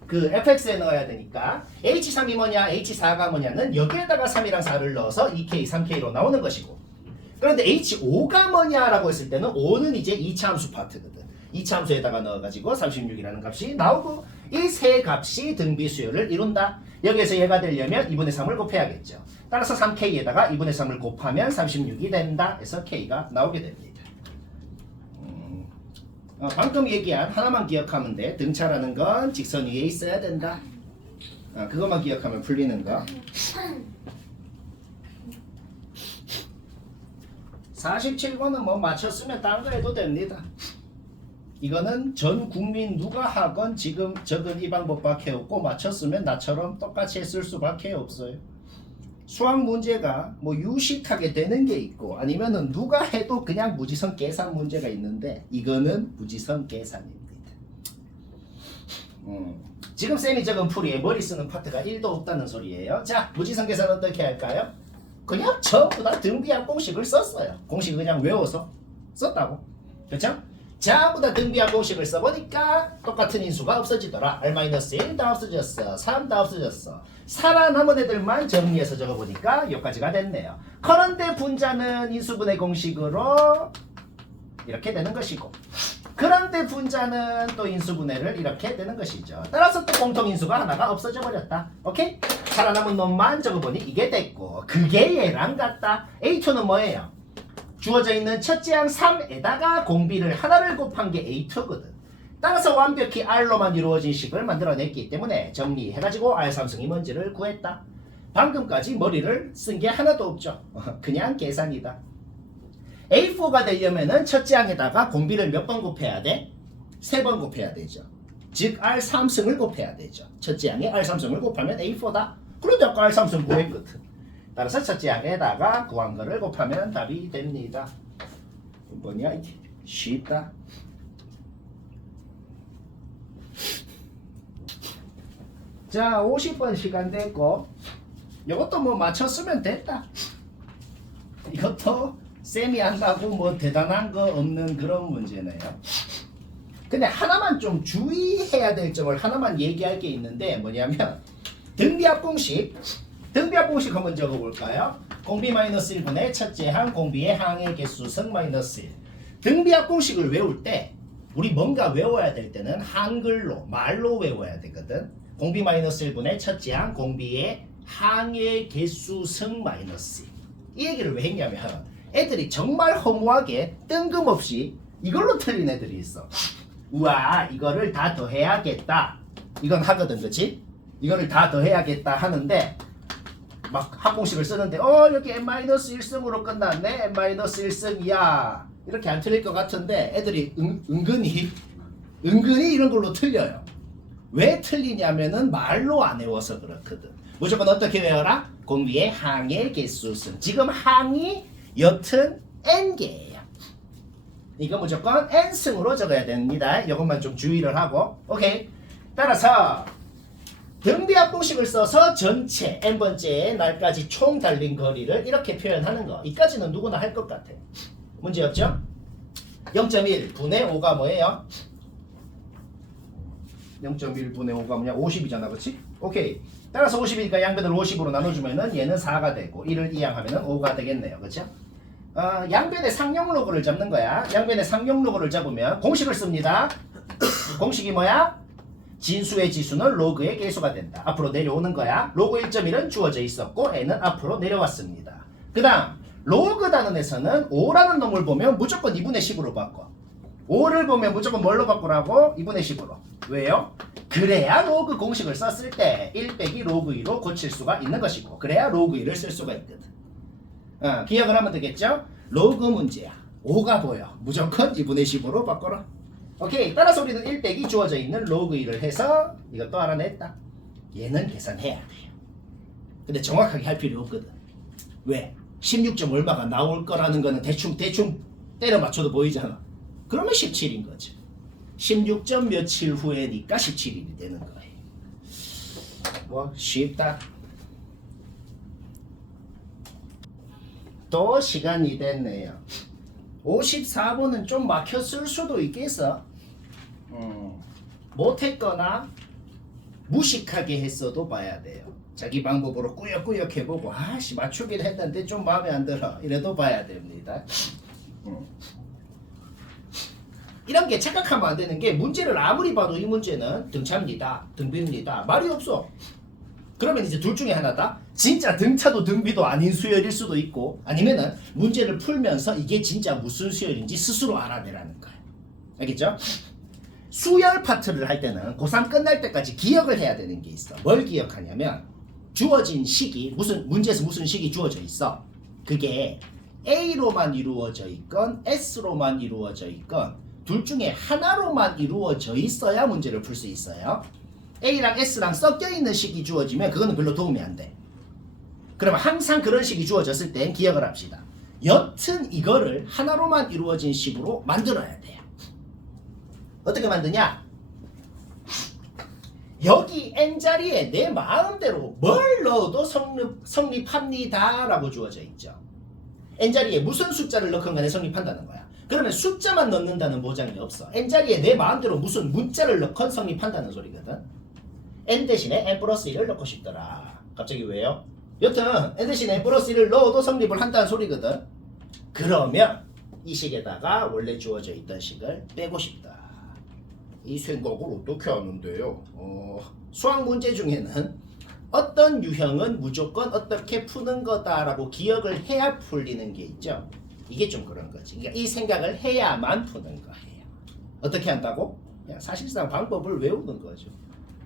그 fx에 넣어야 되니까 h3이 뭐냐 h4가 뭐냐는 여기에다가 3이랑 4를 넣어서 2k, 3k로 나오는 것이고, 그런데 h5가 뭐냐라고 했을 때는 5는 이제 2차 함수 파트거든. 2차 함수에다가 넣어가지고 36이라는 값이 나오고 이 세 값이 등비 수열을 이룬다. 여기에서 얘가 되려면 2분의 3을 곱해야겠죠. 따라서 3k에다가 2분의 3을 곱하면 36이 된다 해서 k가 나오게 됩니다. 방금 얘기한 하나만 기억하면 돼. 등차라는 건 직선 위에 있어야 된다. 그것만 기억하면 풀리는 거. 47번은 뭐 맞췄으면 딴 거 해도 됩니다. 이거는 전 국민 누가 하건 지금 적은 이 방법밖에 없고 맞췄으면 나처럼 똑같이 했을 수밖에 없어요. 수학 문제가 뭐 유식하게 되는 게 있고 아니면은 누가 해도 그냥 무지성 계산 문제가 있는데 이거는 무지성 계산입니다. 지금 쌤이 적은 풀이에 머리 쓰는 파트가 1도 없다는 소리예요. 자, 무지성 계산 어떻게 할까요? 그냥 전부 다 등비한 공식을 썼어요. 공식 그냥 외워서 썼다고. 그렇죠? 전부 다 등비한 공식을 써보니까 똑같은 인수가 없어지더라. R-1 다 없어졌어. 3 다 없어졌어. 살아남은 애들만 정리해서 적어보니까 여기까지가 됐네요. 그런데 분자는 인수분해 공식으로 이렇게 되는 것이고, 그런데 분자는 또 인수분해를 이렇게 되는 것이죠. 따라서 또 공통인수가 하나가 없어져 버렸다. 오케이? 살아남은 놈만 적어보니 이게 됐고, 그게 얘랑 같다. A2는 뭐예요? 주어져 있는 첫째 항 3에다가 공비를 하나를 곱한 게 A2거든. 따라서 완벽히 R로만 이루어진 식을 만들어냈기 때문에 정리해가지고 R3승이 뭔지를 구했다. 방금까지 머리를 쓴 게 하나도 없죠. 그냥 계산이다. A4가 되려면은 첫째 항에다가 공비를 몇 번 곱해야 돼? 3번 곱해야 되죠. 즉 R3승을 곱해야 되죠. 첫째 항에 R3승을 곱하면 A4다. 그런데 아까 R3승 구했거든. 따라서 첫째 항에다가 구한 거를 곱하면 답이 됩니다. 뭐냐 이게? 쉽다. 자 50번 시간 됐고 이것도 뭐 맞췄으면 됐다. 이것도 쌤이 한다고 뭐 대단한 거 없는 그런 문제네요. 근데 하나만 좀 주의해야 될 점을 하나만 얘기할 게 있는데 뭐냐면 등비합 공식 한번 적어볼까요? 공비 마이너스 1분의 첫째 항 공비의 항의 개수성 마이너스 1. 등비합 공식을 외울 때 우리 뭔가 외워야 될 때는 한글로 말로 외워야 되거든. 공비 마이너스 1분의 첫째 항 공비의 항의 개수성 마이너스 1. 이 얘기를 왜 했냐면 애들이 정말 허무하게 뜬금없이 이걸로 틀린 애들이 있어. 우와 이거를 다 더해야겠다. 이건 하거든 그치? 이거를 다 더해야겠다 하는데 막 합공식을 쓰는데 여기 n-1승으로 끝났네. n-1승이야. 이렇게 안 틀릴 것 같은데 애들이 은근히 이런 걸로 틀려요. 왜 틀리냐면은 말로 안 외워서 그렇거든. 무조건 어떻게 외워라? 공비의 항의 개수승. 지금 항이 여튼 n개예요. 이거 무조건 n승으로 적어야 됩니다. 이것만 좀 주의를 하고 오케이. 따라서 등비합 공식을 써서 전체 n번째의 날까지 총 달린 거리를 이렇게 표현하는 거. 이까지는 누구나 할 것 같아. 문제 없죠? 0.1 분의 5가 뭐예요? 0.1 분의 5가 뭐냐? 50이잖아 그렇지? 오케이. 따라서 50이니까 양변을 50으로 나눠주면은 얘는 4가 되고 1을 이항하면은 5가 되겠네요. 그렇죠? 양변의 상용로그를 잡는 거야. 양변의 상용로그를 잡으면 공식을 씁니다. 공식이 뭐야? 진수의 지수는 로그의 계수가 된다. 앞으로 내려오는 거야. 로그 1.1은 주어져 있었고 n은 앞으로 내려왔습니다. 그 다음 로그 단원에서는 5라는 놈을 보면 무조건 2분의 10으로 바꿔. 5를 보면 무조건 뭘로 바꾸라고? 2분의 10으로. 왜요? 그래야 로그 공식을 썼을 때 1 빼기 로그 2로 고칠 수가 있는 것이고 그래야 로그 2를 쓸 수가 있거든. 기억을 하면 되겠죠? 로그 문제야. 5가 보여. 무조건 2분의 10으로 바꿔라. 오케이. 따라서 우리는 1 빼기 주어져 있는 로그 2를 해서 이것도 알아냈다. 얘는 계산해야 돼요. 근데 정확하게 할 필요 없거든. 왜? 16점 얼마가 나올 거라는 거는 대충 때려 맞춰도 보이잖아. 그러면 17인 거죠. 16점 며칠 후에니까 17일이 되는 거예요. 뭐 쉽다. 또 시간이 됐네요. 54분은 좀 막혔을 수도 있겠어. 못했거나 무식하게 했어도 봐야 돼요. 자기 방법으로 꾸역꾸역 해보고 아씨 맞추긴 했는데 좀 마음에 안 들어 이래도 봐야 됩니다. 이런 게 착각하면 안 되는 게 문제를 아무리 봐도 이 문제는 등차입니다. 등비입니다. 말이 없어. 그러면 이제 둘 중에 하나다. 진짜 등차도 등비도 아닌 수열일 수도 있고 아니면은 문제를 풀면서 이게 진짜 무슨 수열인지 스스로 알아내라는 거야. 알겠죠? 수열 파트를 할 때는 고3 끝날 때까지 기억을 해야 되는 게 있어. 뭘 기억하냐면 주어진 식이 문제에서 무슨 식이 주어져 있어. 그게 A로만 이루어져 있건 S로만 이루어져 있건 둘 중에 하나로만 이루어져 있어야 문제를 풀 수 있어요. A랑 S랑 섞여 있는 식이 주어지면 그거는 별로 도움이 안 돼. 그러면 항상 그런 식이 주어졌을 땐 기억을 합시다. 여튼 이거를 하나로만 이루어진 식으로 만들어야 돼요. 어떻게 만드냐? 여기 n자리에 내 마음대로 뭘 넣어도 성립합니다 라고 주어져 있죠. n자리에 무슨 숫자를 넣건 간에 성립한다는 거야. 그러면 숫자만 넣는다는 보장이 없어. n자리에 내 마음대로 무슨 문자를 넣건 성립한다는 소리거든. n 대신에 n 플러스 1을 넣고 싶더라. 갑자기 왜요? 여튼 n 대신에 n 플러스 1을 넣어도 성립을 한다는 소리거든. 그러면 이 식에다가 원래 주어져 있던 식을 빼고 싶다. 이 생각을 어떻게 하는데요? 수학 문제 중에는 어떤 유형은 무조건 어떻게 푸는 거다라고 기억을 해야 풀리는 게 있죠. 이게 좀 그런 거지. 그러니까 이 생각을 해야만 푸는 거예요. 어떻게 한다고? 그냥 사실상 방법을 외우는 거죠.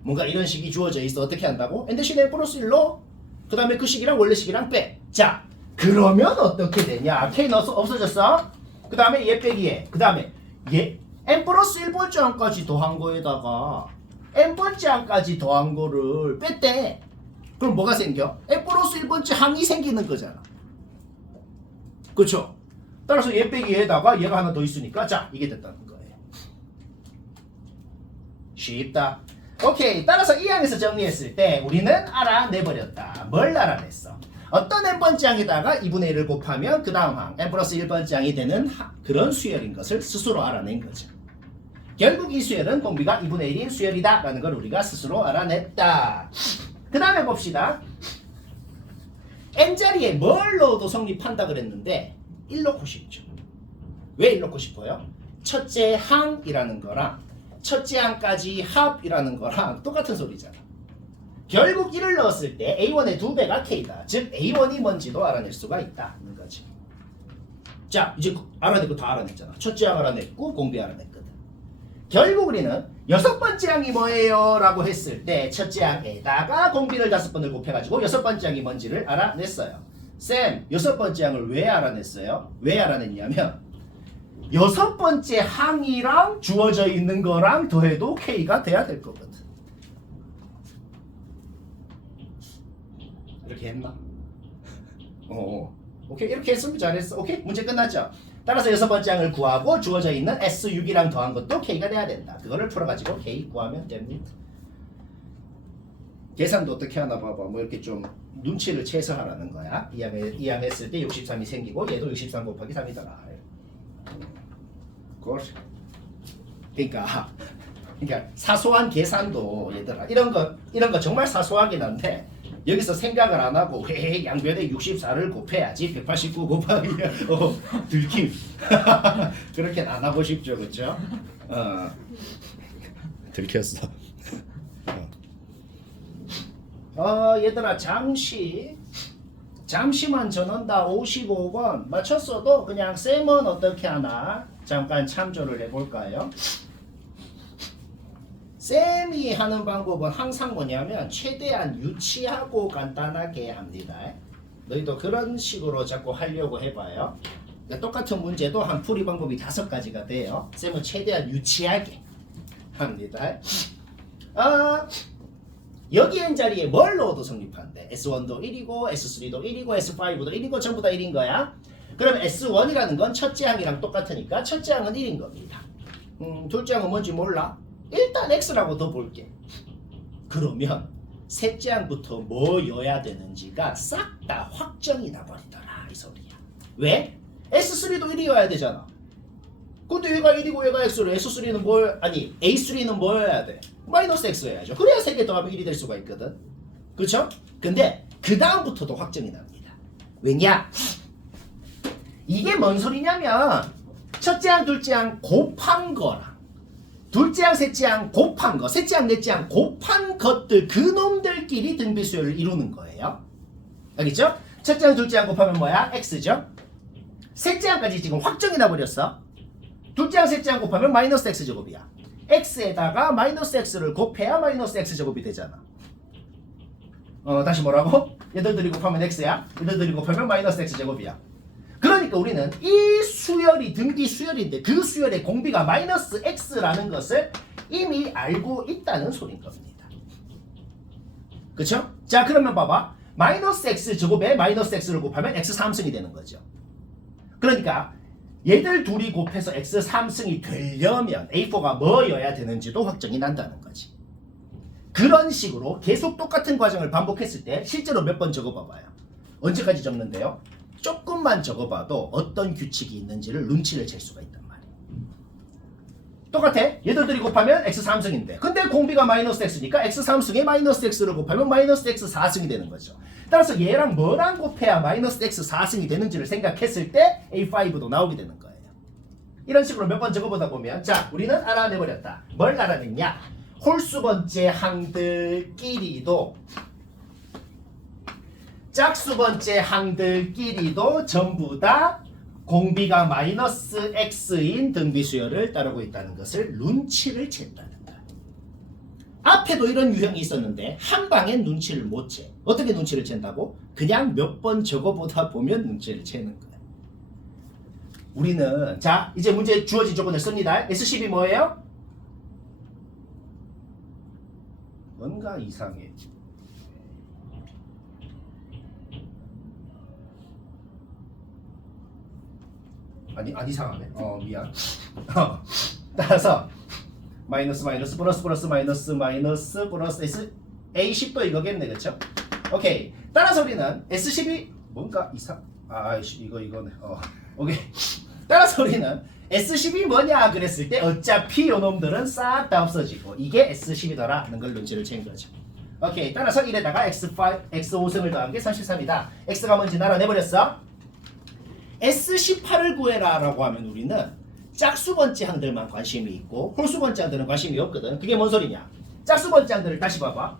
뭔가 이런 식이 주어져 있어. 어떻게 한다고? n 대신에 n 플러스 1로 그 다음에 그 식이랑 원래 식이랑 빼. 자, 그러면 어떻게 되냐? k 넣어서 없어졌어? 그 다음에 얘 빼기 얘. 그 다음에 얘 n 플러스 1번째 항까지 더한 거에다가 n번째 항까지 더한 거를 뺐대. 그럼 뭐가 생겨? n 플러스 1번째 항이 생기는 거잖아. 그렇죠? 따라서 얘 빼기 얘에다가 얘가 하나 더 있으니까 자 이게 됐다는 거예요. 쉽다. 오케이. 따라서 이 항에서 정리했을 때 우리는 알아내버렸다. 뭘 알아냈어? 어떤 n번째 항에다가 2분의 1을 곱하면 그 다음 항 n 플러스 1번째 항이 되는 그런 수열인 것을 스스로 알아낸 거죠. 결국 이 수열은 공비가 2분의 1인 수열이다 라는 걸 우리가 스스로 알아냈다. 그 다음에 봅시다. n자리에 뭘 넣어도 성립한다 그랬는데 1 넣고 싶죠. 왜 1 넣고 싶어요? 첫째 항이라는 거랑 첫째 항까지 합이라는 거랑 똑같은 소리잖아. 결국 1을 넣었을 때 A1의 2배가 K다. 즉 A1이 뭔지도 알아낼 수가 있다는 거지. 자 이제 알아냈고 다 알아냈잖아. 첫째 항 알아냈고 공비 알아냈거든. 결국 우리는 6번째 항이 뭐예요? 라고 했을 때 첫째 항에다가 공비를 5번을 곱해가지고 6번째 항이 뭔지를 알아냈어요. 쌤 6번째 항을 왜 알아냈어요? 왜 알아냈냐면 6번째 항이랑 주어져 있는 거랑 더해도 K가 돼야 될 거거든. 이렇게 했나? 오케이 이렇게 했으면 잘했어. 오케이 문제 끝났죠? 따라서 6번째 항을 구하고 주어져 있는 S6이랑 더한 것도 K가 돼야 된다. 그거를 풀어가지고 K 구하면 됩니다. 계산도 어떻게 하나 봐봐. 뭐 이렇게 좀 눈치를 채서 하라는 거야. 이 항 했을 때 63이 생기고 얘도 63 곱하기 3이더라. 그러니까 사소한 계산도 얘들아 이런 거 정말 사소하긴 한데 여기서 생각을 안 하고 왜 양변에 64를 곱해야지 189 곱하기 들킴 그렇게는 안 하고 싶죠, 그렇죠? 들켰어. 얘들아 잠시만 전원다 55번 맞췄어도 그냥 쌤은 어떻게 하나 잠깐 참조를 해볼까요? 쌤이 하는 방법은 항상 뭐냐면 최대한 유치하고 간단하게 합니다. 너희도 그런 식으로 자꾸 하려고 해봐요. 그러니까 똑같은 문제도 한 풀이 방법이 5가지가 돼요. 쌤은 최대한 유치하게 합니다. 여기 n자리에 뭘 넣어도 성립한대. S1도 1이고 S3도 1이고 S5도 1이고 전부 다 1인 거야. 그럼 S1이라는 건 첫째 항이랑 똑같으니까 첫째 항은 1인 겁니다. 둘째 항은 뭔지 몰라? 일단 X라고 더 볼게. 그러면 셋째 항부터 뭐여야 되는지가 싹 다 확정이 나버리더라 이 소리야. 왜? S3도 1이어야 되잖아. 근데 얘가 1이고 얘가 X로 S3는 A3는 뭐여야 돼? 마이너스 X여야죠. 그래야 3개 더하면 1이 될 수가 있거든. 그렇죠? 근데 그 다음부터도 확정이 납니다. 왜냐? 이게 뭔 소리냐면 첫째 항 둘째 항 곱한 거랑 둘째 항 셋째 항 곱한 거, 셋째 항 넷째 항 곱한 것들 그놈들끼리 등비수열을 이루는 거예요. 알겠죠? 첫째 항 둘째 항 곱하면 뭐야? X죠? 셋째 항까지 지금 확정이 나버렸어. 둘째 항 셋째 항 곱하면 마이너스 X제곱이야. X에다가 마이너스 X를 곱해야 마이너스 X제곱이 되잖아. 다시 뭐라고? 얘들들이 곱하면 X야. 얘들들이 곱하면 마이너스 X제곱이야. 그러니까 우리는 이 수열이 등비 수열인데 그 수열의 공비가 마이너스 X라는 것을 이미 알고 있다는 소린 겁니다. 그쵸? 자 그러면 봐봐. 마이너스 X 제곱에 마이너스 X를 곱하면 X 3승이 되는 거죠. 그러니까 얘들 둘이 곱해서 X 3승이 되려면 A4가 뭐여야 되는지도 확정이 난다는 거지. 그런 식으로 계속 똑같은 과정을 반복했을 때 실제로 몇 번 적어봐봐요. 언제까지 적는데요? 조금만 적어봐도 어떤 규칙이 있는지를 눈치를 챌 수가 있단 말이에요. 똑같아. 얘들들이 곱하면 X 3승인데 근데 공비가 마이너스 X니까 X 3승에 마이너스 X를 곱하면 마이너스 X 4승이 되는 거죠. 따라서 얘랑 뭐랑 곱해야 마이너스 X 4승이 되는지를 생각했을 때 A5도 나오게 되는 거예요. 이런 식으로 몇 번 적어보다 보면 자 우리는 알아내버렸다. 뭘 알아냈냐? 홀수 번째 항들끼리도 짝수 번째 항들끼리도 전부 다 공비가 마이너스 X인 등비수열을 따르고 있다는 것을 눈치를 챘다는 거야. 앞에도 이런 유형이 있었는데 한 방엔 눈치를 못 채. 어떻게 눈치를 챈다고? 그냥 몇 번 적어보다 보면 눈치를 채는 거야. 우리는 자 이제 문제 주어진 조건을 씁니다. S10이 뭐예요? 뭔가 이상해. 안 이상하네. 미안. 따라서 마이너스 마이너스 플러스 플러스 마이너스 마이너스 플러스 S A10도 이거겠네, 그렇죠? 오케이. 따라서 우리는 S10이 뭔가 이상. 이거네. 오케이. 따라서 우리는 S10이 뭐냐 그랬을 때 어차피 요 놈들은 싹 다 없어지고 이게 S10이더라 하는 걸 논지를 채운 거죠. 오케이. 따라서 1에다가 X5, X5승을 더한 게 33이다. X가 뭔지 알아내버렸어. S18을 구해라 라고 하면 우리는 짝수 번째항들만 관심이 있고 홀수 번째항들은 관심이 없거든. 그게 뭔 소리냐? 짝수 번째항들을 다시 봐봐.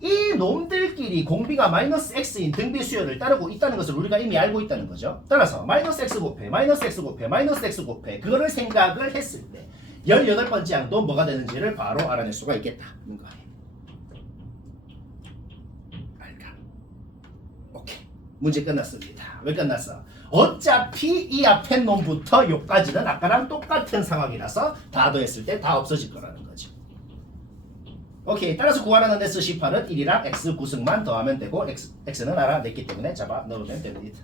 이 놈들끼리 공비가 마이너스 x인 등비 수열을 따르고 있다는 것을 우리가 이미 알고 있다는 거죠. 따라서 마이너스 x 곱해 마이너스 x 곱해 마이너스 x 곱해 그거를 생각을 했을 때 18번째 항도 뭐가 되는지를 바로 알아낼 수가 있겠다 하는 거예요. 알까? 오케이. 문제 끝났습니다. 왜 끝났어? 어차피 이 앞에 놈부터 요까지는 아까랑 똑같은 상황이라서 다 더했을 때 다 없어질 거라는 거죠. 오케이. 따라서 구하라는 S18은 1이랑 X 9승만 더하면 되고 X는 알아냈기 때문에 잡아 넣으면 됩니다.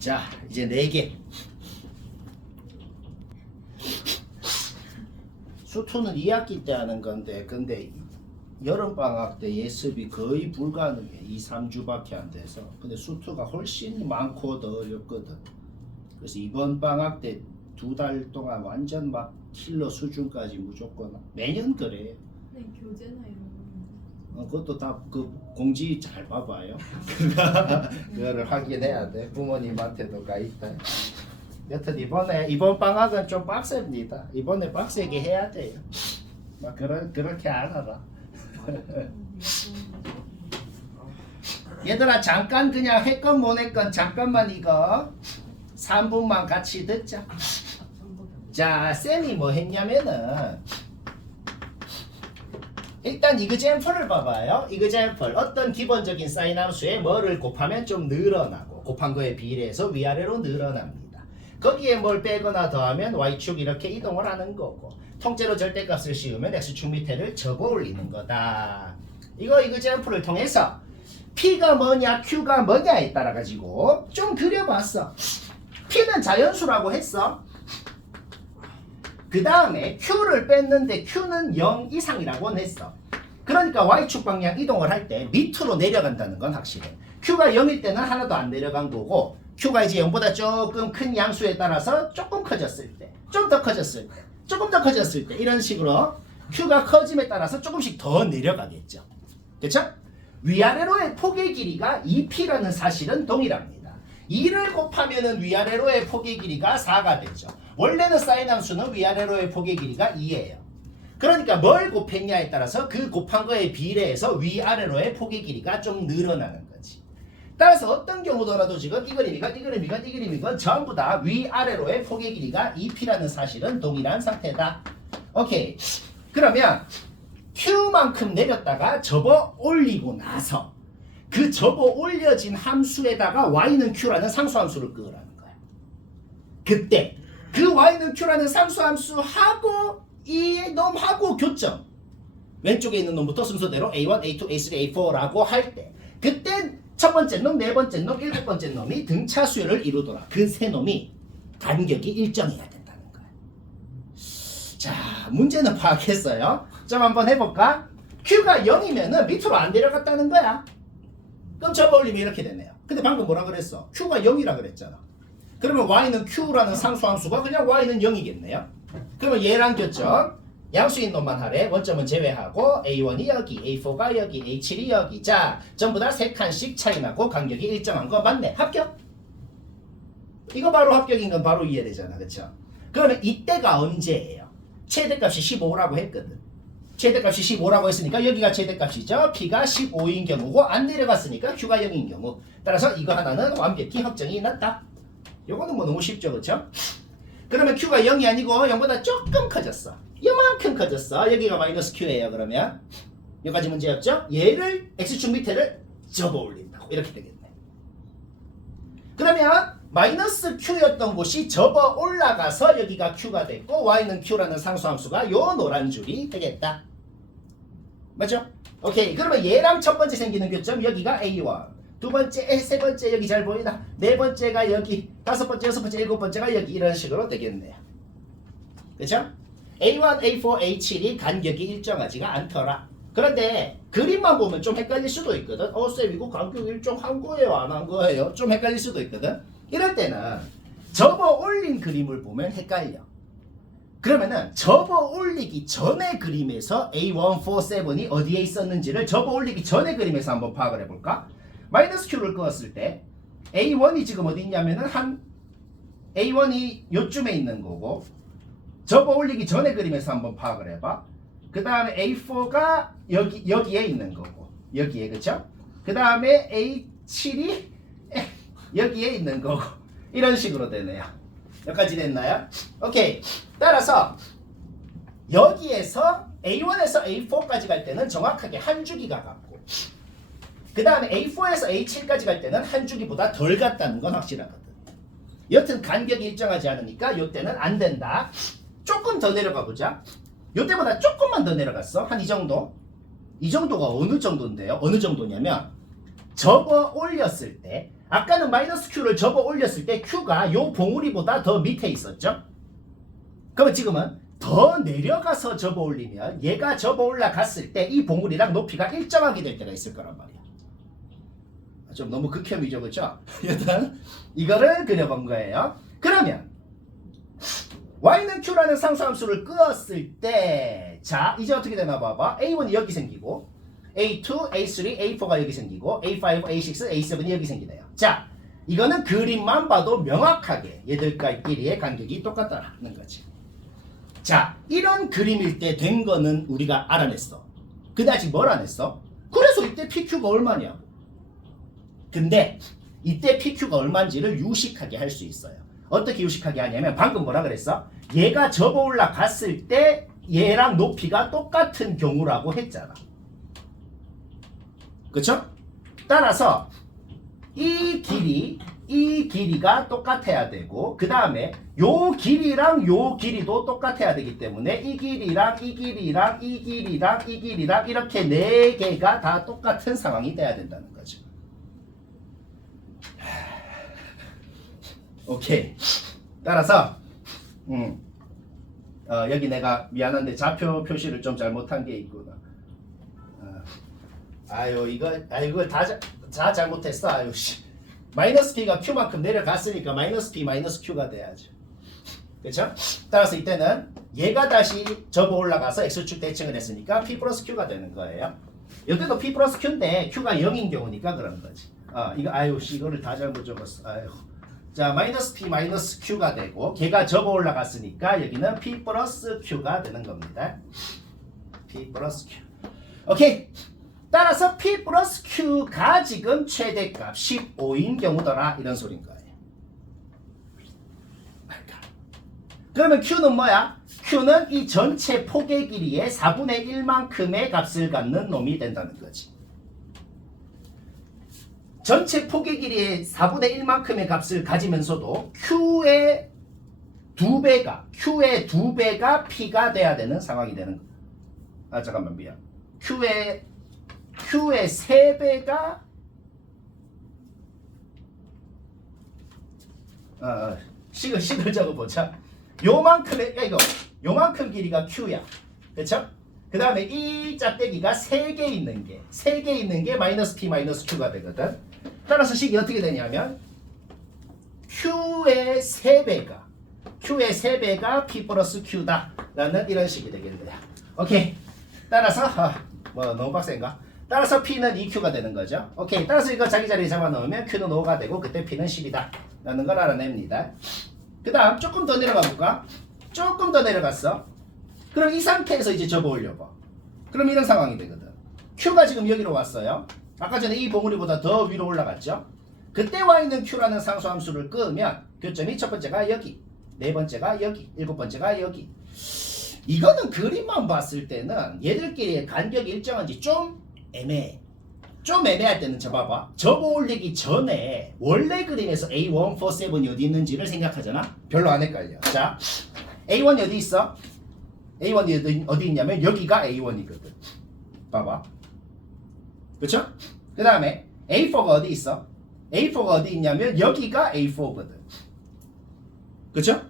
자, 이제 4개. 수투는 2학기 때 하는 건데 근데 여름방학 때 예습이 거의 불가능해. 2, 3주밖에 안 돼서. 근데 수투가 훨씬 많고 더 어렵거든. 그래서 이번 방학 때 2달 동안 완전 막 킬러 수준까지 무조건 매년 그래. 네, 교재나 이런 거. 그것도 다 그 공지 잘 봐봐요. 그거를 확인해야 돼. 부모님한테도 가 있다. 여튼 이번 방학은 좀 빡셉니다. 이번에 빡세게 해야 돼요. 막 그렇게 알아라. 얘들아 잠깐 그냥 했건 못 했건 잠깐만 이거 3분만 같이 듣자. 자, 쌤이 뭐 했냐면은 일단 이그젠플을 봐봐요. 이그젠플 어떤 기본적인 사인 함수에 뭐를 곱하면 좀 늘어나고 곱한 거에 비례해서 위아래로 늘어납니다. 거기에 뭘 빼거나 더하면 y축 이렇게 이동을 하는 거고 통째로 절대값을 씌우면 x축 밑에를 접어 올리는 거다. 이거 이그젠플을 통해서 p가 뭐냐 q가 뭐냐에 따라 가지고 좀 그려봤어. p는 자연수라고 했어. 그 다음에 q를 뺐는데 q는 0 이상이라고 했어. 그러니까 y축 방향 이동을 할 때 밑으로 내려간다는 건 확실해. q가 0일 때는 하나도 안 내려간 거고 q가 이제 0보다 조금 큰 양수에 따라서 조금 커졌을 때, 좀 더 커졌을 때, 조금 더 커졌을 때 이런 식으로 q가 커짐에 따라서 조금씩 더 내려가겠죠. 그렇죠? 위아래로의 폭의 길이가 2p라는 사실은 동일합니다. 2를 곱하면은 위아래로의 폭의 길이가 4가 되죠. 원래는 사인 함수는 위아래로의 폭의 길이가 2예요. 그러니까 뭘 곱했냐에 따라서 그 곱한 거에 비례해서 위아래로의 폭의 길이가 좀 늘어나는 거지. 따라서 어떤 경우더라도 지금 이 그림이건 전부 다 위아래로의 폭의 길이가 2p라는 사실은 동일한 상태다. 오케이. 그러면 q만큼 내렸다가 접어 올리고 나서 그 접어 올려진 함수에다가 y는 q라는 상수함수를 끄라는 거야. 그때 그 y는 q라는 상수함수하고 이 놈하고 교점 왼쪽에 있는 놈부터 순서대로 A1, A2, A3, A4라고 할 때 그때 첫 번째 놈, 네 번째 놈, 일곱 번째 놈이 등차 수열을 이루더라. 그 세 놈이 간격이 일정해야 된다는 거야. 자, 문제는 파악했어요. 좀 한번 해볼까? q가 0이면은 밑으로 안 내려갔다는 거야. 그럼 접어 올리면 이렇게 되네요. 근데 방금 뭐라 그랬어? q가 0이라 그랬잖아. 그러면 y는 q라는 상수함수가 그냥 y는 0이겠네요. 그러면 얘랑 교점 양수인 놈만 하래. 원점은 제외하고 A1이 여기, A4가 여기, A7이 여기. 자, 전부 다 3칸씩 차이 나고 간격이 일정한 거 맞네. 합격? 이거 바로 합격인 건 바로 이해되잖아. 그쵸? 그러면 이때가 언제예요? 최대값이 15라고 했거든. 최대값이 15라고 했으니까 여기가 최대값이죠. p가 15인 경우고 안 내려갔으니까 q가 0인 경우. 따라서 이거 하나는 완벽히 확정이 났다. 요거는 뭐 너무 쉽죠. 그쵸? 그러면 q가 0이 아니고 0보다 조금 커졌어. 이만큼 커졌어. 여기가 마이너스 q예요. 그러면 여기까지 문제였죠? 얘를 x축 밑에를 접어 올린다고 이렇게 되겠네. 그러면 마이너스 Q였던 곳이 접어 올라가서 여기가 Q가 됐고 Y는 Q라는 상수함수가 요 노란 줄이 되겠다. 맞죠? 오케이. 그러면 얘랑 첫 번째 생기는 교점 여기가 A1, 두 번째, 세 번째 여기 잘 보이나? 네 번째가 여기, 다섯 번째, 여섯 번째, 일곱 번째가 여기 이런 식으로 되겠네요. 그렇죠? A1, A4, A7이 간격이 일정하지가 않더라. 그런데 그림만 보면 좀 헷갈릴 수도 있거든. 쌤 이거 간격 일정한 거예요? 안 한 거예요? 좀 헷갈릴 수도 있거든. 이럴 때는 접어 올린 그림을 보면 헷갈려. 그러면은 접어 올리기 전의 그림에서 A1, 4, 7이 어디에 있었는지를 접어 올리기 전의 그림에서 한번 파악을 해볼까? 마이너스 Q를 그었을 때 A1이 지금 어디 있냐면은 A1이 요쯤에 있는 거고, 접어 올리기 전의 그림에서 한번 파악을 해봐. 그 다음에 A4가 여기에 있는 거고, 여기에, 그쵸? 그 다음에 A7이 여기에 있는 거고, 이런 식으로 되네요. 여기까지 됐나요? 오케이. 따라서 여기에서 A1에서 A4까지 갈 때는 정확하게 한 주기가 같고, 그 다음에 A4에서 A7까지 갈 때는 한 주기보다 덜 같다는 건 확실하거든. 여튼 간격이 일정하지 않으니까 이때는 안 된다. 조금 더 내려가 보자. 이때보다 조금만 더 내려갔어. 한 이 정도. 이 정도가 어느 정도인데요? 어느 정도냐면 접어 올렸을 때, 아까는 마이너스 Q를 접어 올렸을 때 Q가 요 봉우리보다 더 밑에 있었죠? 그러면 지금은 더 내려가서 접어 올리면 얘가 접어 올라갔을 때 이 봉우리랑 높이가 일정하게 될 때가 있을 거란 말이야. 좀 너무 극혐이죠, 그렇죠? 여튼 이거를 그려본 거예요. 그러면 Y는 Q라는 상수함수를 끄었을 때, 자 이제 어떻게 되나 봐봐. A1이 여기 생기고, A2, A3, A4가 여기 생기고, A5, A6, A7이 여기 생기네요. 자, 이거는 그림만 봐도 명확하게 얘들끼리의 간격이 똑같다는 거지. 자, 이런 그림일 때 된 거는 우리가 알아냈어. 근데 아직 뭘 안 했어? 그래서 이때 PQ가 얼마냐? 근데 이때 PQ가 얼마인지를 유식하게 할 수 있어요. 어떻게 유식하게 하냐면 방금 뭐라 그랬어? 얘가 접어 올라갔을 때 얘랑 높이가 똑같은 경우라고 했잖아. 그쵸? 따라서 이 길이가 똑같아야 되고, 그 다음에 요 길이랑 요 길이도 똑같아야 되기 때문에 이 길이랑 이 길이랑 이 길이랑 이 길이랑 이렇게 네 개가 다 똑같은 상황이 돼야 된다는 거죠. 오케이. 따라서 여기 내가 미안한데 좌표 표시를 좀 잘못한 게 있구나. 이거 다 잘못했어. 아유 씨. 마이너스 P가 Q만큼 내려갔으니까 마이너스 P 마이너스 Q가 돼야죠. 그렇죠? 따라서 이때는 얘가 다시 접어 올라가서 X축 대칭을 했으니까 P 플러스 Q가 되는 거예요. 이때도 P 플러스 Q인데 Q가 0인 경우니까 그런 거지. 이거를 다 잘못 적었어. 자, 마이너스 P 마이너스 Q가 되고, 걔가 접어 올라갔으니까 여기는 P 플러스 Q가 되는 겁니다. P 플러스 Q. 오케이. 따라서 P 플러스 Q가 지금 최대값 15인 경우더라, 이런 소린 거예요. 그러면 Q는 뭐야? Q는 이 전체 폭의 길이의 4분의 1만큼의 값을 갖는 놈이 된다는 거지. 전체 폭의 길이의 4분의 1만큼의 값을 가지면서도 Q의 2배가 P가 돼야 되는 상황이 되는 거야. 잠깐만 미안. Q의 3배가 식을 적어보자. 요만큼 길이가 Q야. 그쵸? 그 다음에 이 짝대기가 3개 있는 게 마이너스 P 마이너스 Q가 되거든. 따라서 식이 어떻게 되냐면 Q의 3배가 P 플러스 Q다 라는 이런 식이 되겠네요. 오케이. 따라서 너무 빡센가? 따라서 P는 2Q가 되는 거죠. 오케이. 따라서 이거 자기 자리에 잡아놓으면 Q는 5가 되고 그때 P는 10이다 라는 걸 알아냅니다. 그 다음 조금 더 내려가 볼까? 조금 더 내려갔어. 그럼 이 상태에서 이제 접어 올려봐. 그럼 이런 상황이 되거든. Q가 지금 여기로 왔어요. 아까 전에 이 봉우리보다 더 위로 올라갔죠. 그때 Y는 Q라는 상수함수를 끄면 교점이 첫 번째가 여기, 네 번째가 여기, 일곱 번째가 여기. 이거는 그림만 봤을 때는 얘들끼리의 간격이 일정한지 좀 애매해. 좀 애매할 때는 저 봐봐. 접어 올리기 전에 원래 그림에서 A1, 4, 7이 어디 있는지를 생각하잖아. 별로 안 헷갈려. 자, A1이 어디 있어? A1이 어디 있냐면 여기가 A1이거든. 봐봐. 그쵸? 그 다음에 A4가 어디 있어? A4가 어디 있냐면 여기가 A4거든. 그쵸?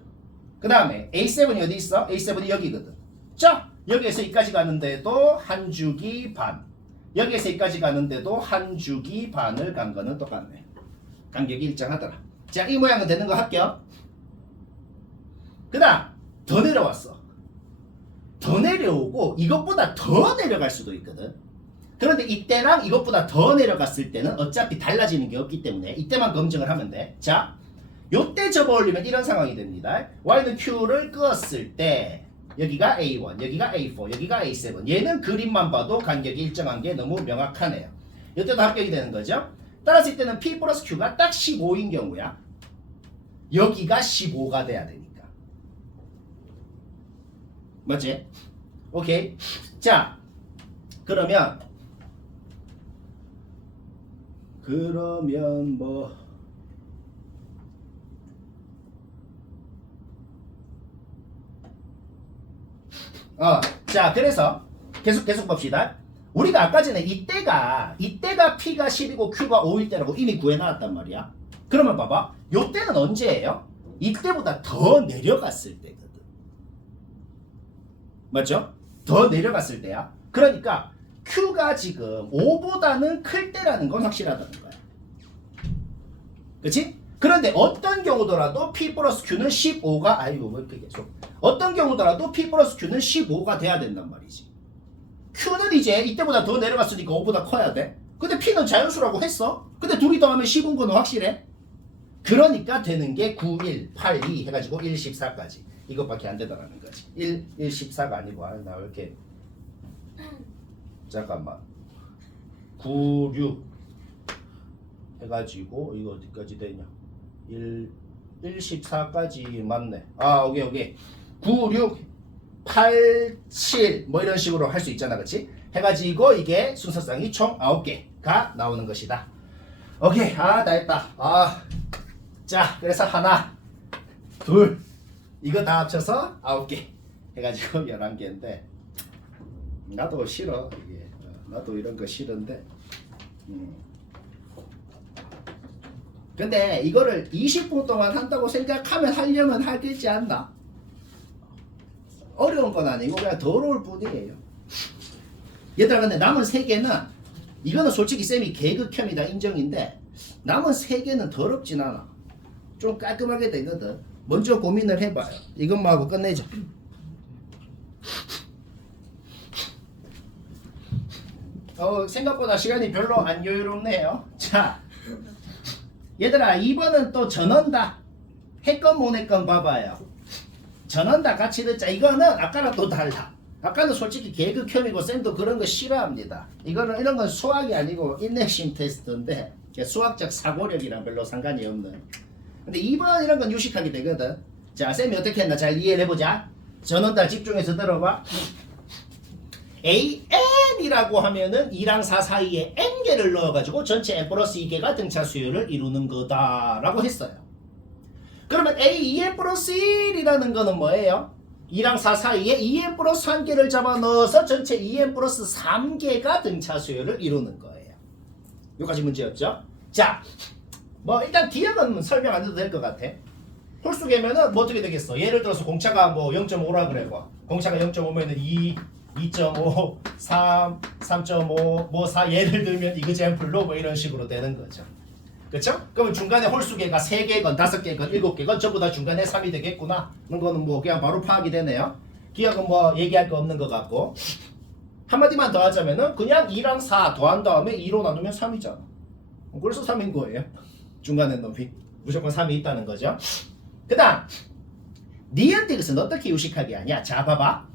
그 다음에 A7이 어디 있어? A7이 여기거든. 자, 여기에서 여기까지 가는데도 한 주기 반. 여기에서 여기까지 가는데도 한 주기 반을 간 거는 똑같네. 간격이 일정하더라. 자, 이 모양은 되는 거 합격. 그 다음 더 내려왔어. 더 내려오고 이것보다 더 내려갈 수도 있거든. 그런데 이때랑 이것보다 더 내려갔을 때는 어차피 달라지는 게 없기 때문에 이때만 검증을 하면 돼. 자, 요때 접어 올리면 이런 상황이 됩니다. Y는 Q를 끄었을 때 여기가 A1, 여기가 A4, 여기가 A7. 얘는 그림만 봐도 간격이 일정한 게 너무 명확하네요. 이때도 합격이 되는 거죠. 따라서 이때는 P 플러스 Q가 딱 15인 경우야. 여기가 15가 돼야 되니까. 맞지? 오케이. 자, 그러면 뭐 자, 그래서 계속 봅시다. 우리가 아까 전에 이때가 P가 10이고 Q가 5일 때라고 이미 구해놨단 말이야. 그러면 봐봐. 요때는 언제예요? 이때보다 더 내려갔을 때거든. 맞죠? 더 내려갔을 때야. 그러니까 Q가 지금 5보다는 클 때라는 건 확실하다는 거야. 그치? 그런데 어떤 경우더라도 P 플러스 Q는 15가 뭐 이렇게 계속 어떤 경우더라도 P 플러스 Q는 15가 돼야 된단 말이지. Q는 이제 이때보다 더 내려갔으니까 5보다 커야 돼. 근데 P는 자연수라고 했어. 근데 둘이 더하면 10인 거는 확실해. 그러니까 되는 게 9, 1, 8, 2 해가지고 1, 14까지. 이것밖에 안 되더라는 거지. 1, 14가 아니고 나 왜 이렇게 잠깐만 9, 6 해가지고 이거 어디까지 되냐 1, 14까지 맞네. 오케이 9, 6, 8, 7 뭐 이런 식으로 할 수 있잖아. 그치? 해가지고 이게 순서상이 총 9개가 나오는 것이다. 오케이. 다 했다. 자, 그래서 하나 둘 이거 다 합쳐서 9개 해가지고 11개인데 나도 싫어 이게. 나도 이런 거 싫은데 근데 이거를 20분 동안 한다고 생각하면 하려면 하겠지 않나? 어려운 건 아니고 그냥 더러울 뿐이에요. 얘들아, 근데 남은 3개는 이거는 솔직히 쌤이 개극혐이다 인정인데 남은 3개는 더럽진 않아. 좀 깔끔하게 되거든. 먼저 고민을 해봐요. 이것만 하고 끝내자. 생각보다 시간이 별로 안 여유롭네요. 자, 얘들아, 2번은 또 전원다. 했건 못 했건 봐봐요. 전원다 같이 듣자. 이거는 아까랑 또 달라. 아까는 솔직히 개극혐이고 쌤도 그런 거 싫어합니다. 이거는 이런 건 수학이 아니고 인내심 테스트인데 수학적 사고력이랑 별로 상관이 없는. 근데 2번 이런 건 유식하게 되거든. 자, 쌤이 어떻게 했나 잘 이해를 해보자. 전원다 집중해서 들어봐. AN이라고 하면은 2랑 4 사이에 N개를 넣어가지고 전체 N 플러스 2개가 등차 수열을 이루는 거다라고 했어요. 그러면 A2N 플러스 1이라는 거는 뭐예요? 2랑 4 사이에 2N 플러스 1개를 잡아 넣어서 전체 2N 플러스 3개가 등차 수열을 이루는 거예요. 여기까지 문제였죠? 자, 뭐 일단 기억은 설명 안 해도 될 것 같아. 홀수계면은 뭐 어떻게 되겠어? 예를 들어서 공차가 뭐 0.5라 그래. 공차가 0.5면은 2, 2.5, 3, 3.5, 뭐 4 예를 들면 이그젠플로 뭐 이런 식으로 되는 거죠. 그쵸? 그러면 중간에 홀수계가 3개건 5개건 7개건 전부 다 중간에 3이 되겠구나. 그런 거는 뭐 그냥 바로 파악이 되네요. 기억은 뭐 얘기할 거 없는 것 같고. 한마디만 더 하자면은 그냥 2랑 4 더한 다음에 2로 나누면 3이잖아. 그래서 3인 거예요. 중간에 높이. 무조건 3이 있다는 거죠. 그 다음 니은틱스는 어떻게 유식하게 하냐. 자, 봐봐.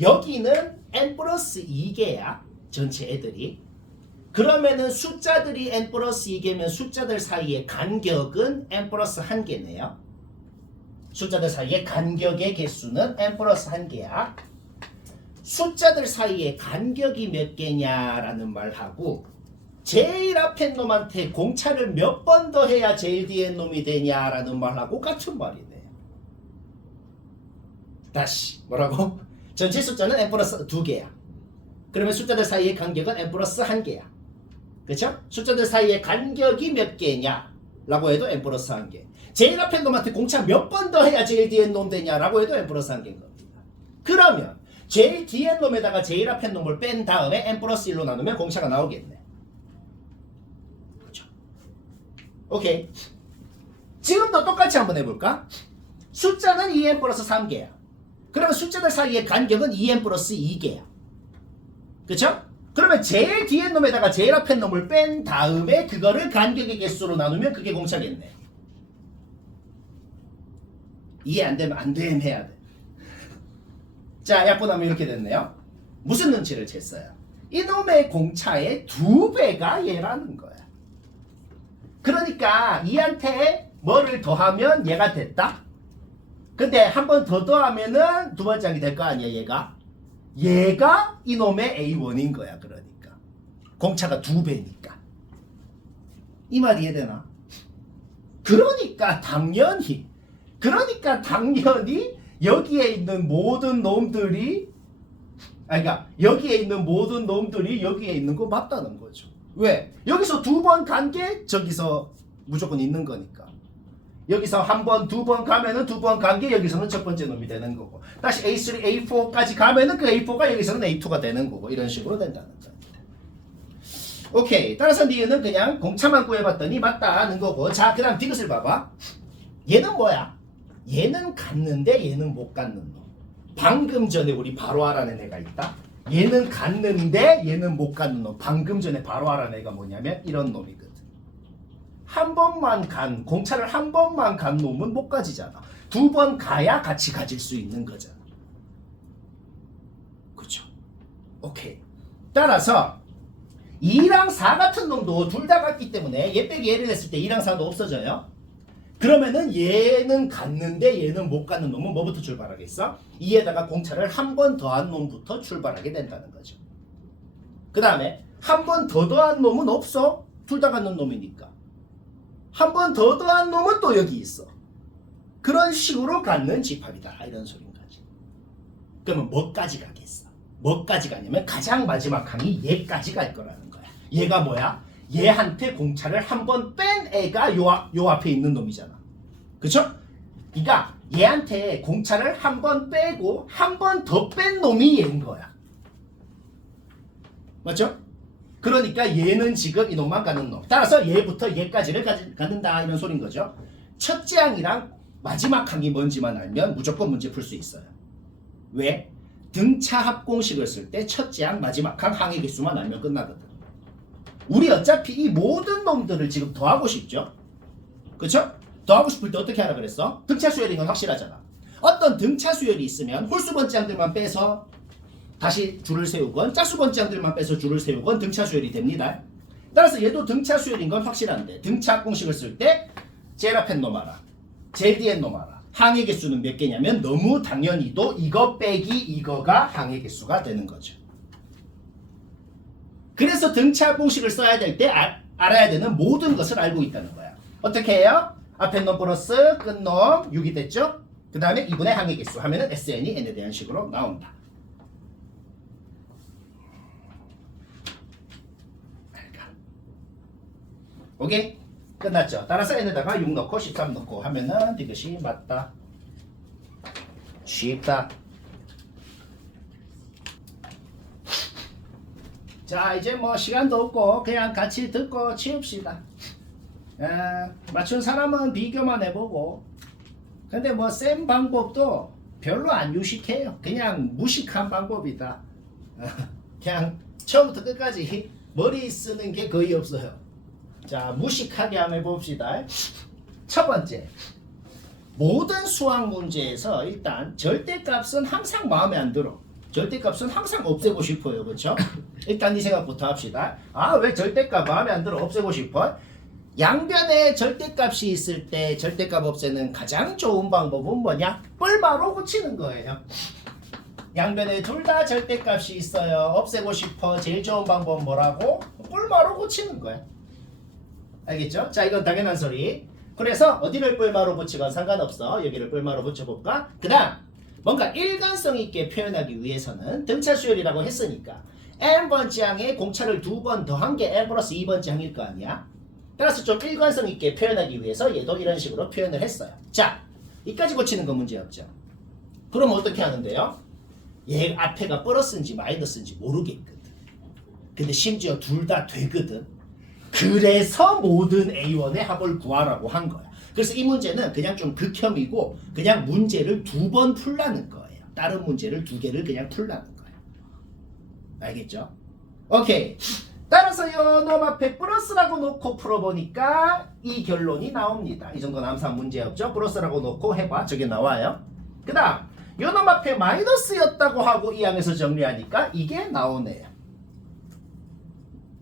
여기는 n 플러스 2개야. 전체 애들이. 그러면은 숫자들이 n 플러스 2개면 숫자들 사이의 간격은 n 플러스 1개네요. 숫자들 사이의 간격의 개수는 n 플러스 1개야. 숫자들 사이의 간격이 몇 개냐라는 말하고 제일 앞에 놈한테 공차를 몇 번 더 해야 제일 뒤에 놈이 되냐라는 말하고 같은 말이네. 다시 뭐라고? 전체 숫자는 n 플러스 2개야. 그러면 숫자들 사이의 간격은 n 플러스 1개야. 그쵸? 숫자들 사이의 간격이 몇 개냐 라고 해도 n 플러스 1개. 제일 앞에 놈한테 공차 몇 번 더 해야 제일 뒤에 놈 되냐라고 해도 n 플러스 1개인 겁니다. 그러면 제일 뒤에 놈에다가 제일 앞에 놈을 뺀 다음에 n 플러스 1로 나누면 공차가 나오겠네. 그렇죠? 오케이. 지금도 똑같이 한번 해볼까? 숫자는 2n 플러스 3개야. 그러면 숫자들 사이의 간격은 2n 플러스 2개야. 그쵸? 그러면 제일 뒤에 놈에다가 제일 앞에 놈을 뺀 다음에 그거를 간격의 개수로 나누면 그게 공차겠네. 이해 안 되면 안 됨 해야 돼. 자, 약분하면 이렇게 됐네요. 무슨 눈치를 챘어요? 이놈의 공차의 2배가 얘라는 거야. 그러니까 이한테 뭐를 더하면 얘가 됐다? 근데 한 번 더 더하면은 두 번째 항이 될 거 아니야, 얘가? 얘가 이놈의 A1인 거야, 그러니까. 공차가 2배니까. 이 말 이해되나? 그러니까 당연히 여기에 있는 모든 놈들이 그러니까 여기에 있는 모든 놈들이 여기에 있는 거 맞다는 거죠. 왜? 여기서 2번 간 게 저기서 무조건 있는 거니까. 여기서 한 번, 2번 가면은 2번 간 게 여기서는 첫 번째 놈이 되는 거고. 다시 A3, A4까지 가면은 그 A4가 여기서는 A2가 되는 거고. 이런 식으로 된다는 겁니다. 오케이. 따라서 니은은 그냥 공차만 구해봤더니 맞다는 거고. 자, 그 다음 디귿을 봐봐. 얘는 뭐야? 얘는 갔는데 얘는 못 갔는 놈. 방금 전에 우리 바로 알아낸 애가 있다. 얘는 갔는데 얘는 못 갔는 놈. 방금 전에 바로 알아낸 애가 뭐냐면 이런 놈이거든. 한 번만 간, 공차를 한 번만 간 놈은 못 가지잖아. 2번 가야 같이 가질 수 있는 거잖아. 그쵸? 오케이. 따라서 2랑 4 같은 놈도 둘 다 같기 때문에 얘 빼기 얘를 했을 때 2랑 4도 없어져요. 그러면은 얘는 갔는데 얘는 못 가는 놈은 뭐부터 출발하겠어? 2에다가 공차를 한 번 더한 놈부터 출발하게 된다는 거죠. 그 다음에 한 번 더 더한 놈은 없어. 둘 다 갖는 놈이니까. 한 번 더 더한 놈은 또 여기 있어. 그런 식으로 갖는 집합이다. 이런 소린 거지. 그러면 뭐까지 가겠어? 뭐까지 가냐면 가장 마지막 항이 얘까지 갈 거라는 거야. 얘가 뭐야? 얘한테 공차를 한 번 뺀 애가 요 앞에 있는 놈이잖아. 그쵸? 그러니까 얘한테 공차를 한 번 빼고 한 번 더 뺀 놈이 얘인 거야. 맞죠? 그러니까 얘는 지금 이놈만 가는 놈. 따라서 얘부터 얘까지를 갖는다 이런 소린 거죠. 첫째 항이랑 마지막 항이 뭔지만 알면 무조건 문제 풀 수 있어요. 왜? 등차 합공식을 쓸 때 첫째 항, 마지막 항, 항의 개수만 알면 끝나거든. 우리 어차피 이 모든 놈들을 지금 더하고 싶죠? 그쵸? 더하고 싶을 때 어떻게 하라 그랬어? 등차 수열인 건 확실하잖아. 어떤 등차 수열이 있으면 홀수 번째항들만 빼서 다시 줄을 세우건 짝수 번째항들만 빼서 줄을 세우건 등차 수열이 됩니다. 따라서 얘도 등차 수열인 건 확실한데 등차 합공식을 쓸 때 제일 앞엔 놈 알아. 제일 뒤엔 놈 알아. 항의 개수는 몇 개냐면 너무 당연히도 이거 빼기 이거가 항의 개수가 되는 거죠. 그래서 등차 합공식을 써야 될 때 알아야 되는 모든 것을 알고 있다는 거야. 어떻게 해요? 앞에 놈 플러스 끝놈 6이 됐죠? 그 다음에 2분의 항의 개수 하면은 SN이 n에 대한 식으로 나온다. 오케이? 끝났죠? 따라서 n에다가 6 넣고 13 넣고 하면은 이것이 맞다. 쉽다. 자, 이제 뭐 시간도 없고 그냥 같이 듣고 치웁시다. 맞춘 사람은 비교만 해보고. 근데 뭐 센 방법도 별로 안 유식해요. 그냥 무식한 방법이다. 그냥 처음부터 끝까지 머리 쓰는 게 거의 없어요. 자, 무식하게 한번 해봅시다. 첫 번째, 모든 수학 문제에서 일단 절대값은 항상 마음에 안 들어. 절대값은 항상 없애고 싶어요. 그렇죠? 일단 이 생각부터 합시다. 아, 왜 절대값 마음에 안 들어? 없애고 싶어? 양변에 절대값이 있을 때 절대값 없애는 가장 좋은 방법은 뭐냐? 뿔바로 고치는 거예요. 양변에 둘 다 절대값이 있어요. 없애고 싶어. 제일 좋은 방법 뭐라고? 뿔마로 고치는 거야. 알겠죠? 자, 이건 당연한 소리. 그래서 어디를 뿔마로 붙이건 상관없어. 여기를 뿔마로 붙여볼까? 그 다음 뭔가 일관성 있게 표현하기 위해서는 등차 수열이라고 했으니까 n번째 항에 공차를 2번 더한 게 n 플러스 2번째 항일 거 아니야? 따라서 좀 일관성 있게 표현하기 위해서 얘도 이런 식으로 표현을 했어요. 자, 이까지 고치는 건 문제없죠. 그럼 어떻게 하는데요? 얘 앞에가 플러스인지 마이너스인지 모르겠거든. 근데 심지어 둘 다 되거든. 그래서 모든 A1의 합을 구하라고 한 거야. 그래서 이 문제는 그냥 좀 극혐이고 그냥 문제를 2번 풀라는 거예요. 다른 문제를 2개를 그냥 풀라는 거예요. 알겠죠? 오케이. 따라서 요놈 앞에 플러스라고 놓고 풀어보니까 이 결론이 나옵니다. 이 정도는 항상 문제없죠? 플러스라고 놓고 해봐. 저게 나와요. 그 다음 요놈 앞에 마이너스였다고 하고 이 항에서 정리하니까 이게 나오네요.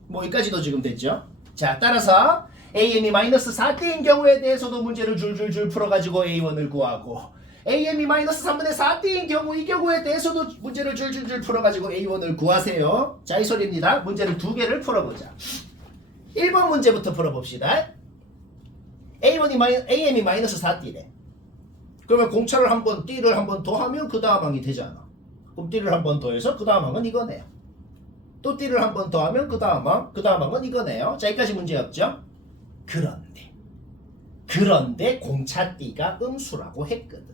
뭐 여기까지도 지금 됐죠? 자, 따라서 AM이 마이너스 4대인 경우에 대해서도 문제를 줄줄줄 풀어가지고 A1을 구하고 AM이 마이너스 3분의 4대인 경우 이 경우에 대해서도 문제를 줄줄줄 풀어가지고 A1을 구하세요. 자, 이 소리입니다. 문제를 2개를 풀어보자. 1번 문제부터 풀어봅시다. AM이 마이너스 4D래. 그러면 공차를 한번 D를 한번 더하면 그 다음 항이 되잖아. 그럼 D를 한번 더해서 그 다음 항은 이거네요. 또 D를 한번 더하면 그 다음 항은 이거네요. 자, 여기까지 문제였죠? 그런데 공차 D가 음수라고 했거든.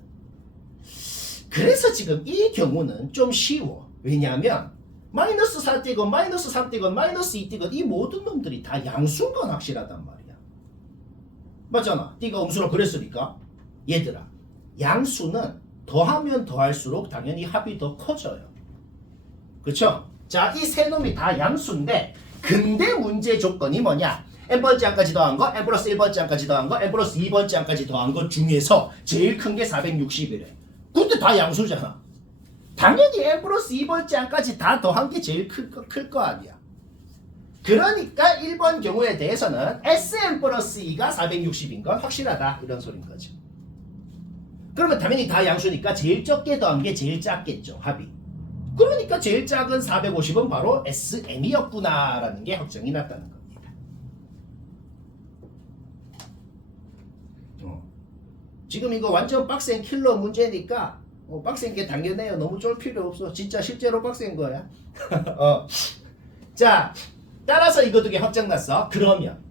그래서 지금 이 경우는 좀 쉬워. 왜냐하면 마이너스 4D건 마이너스 3D건 마이너스 2D건 이 모든 놈들이 다 양수인 건 확실하단 말이야. 맞잖아. D가 음수라 그랬으니까. 얘들아, 양수는 더하면 더할수록 당연히 합이 더 커져요. 그쵸? 자, 이 세 놈이 다 양수인데 근데 문제 조건이 뭐냐? n번째 항까지 더한 거, n 플러스 1번째 항까지 더한 거, n 플러스 2번째 항까지 더한 거 중에서 제일 큰 게 460이래. 근데 다 양수잖아. 당연히 n 플러스 2번째 항까지 다 더한 게 제일 클 거 아니야. 그러니까 1번 경우에 대해서는 Sn 플러스 2가 460인 건 확실하다. 이런 소린 거죠. 그러면 당연히 다 양수니까 제일 적게 더한 게 제일 작겠죠. 합이. 그러니까 제일 작은 450은 바로 SM이었구나 라는 게 확정이 났다는 겁니다. 지금 이거 완전 빡센 킬러 문제니까 빡센 게 당연해요. 너무 쫄 필요 없어. 진짜 실제로 빡센 거야. 자, 따라서 이거 두 개 확정 났어. 그러면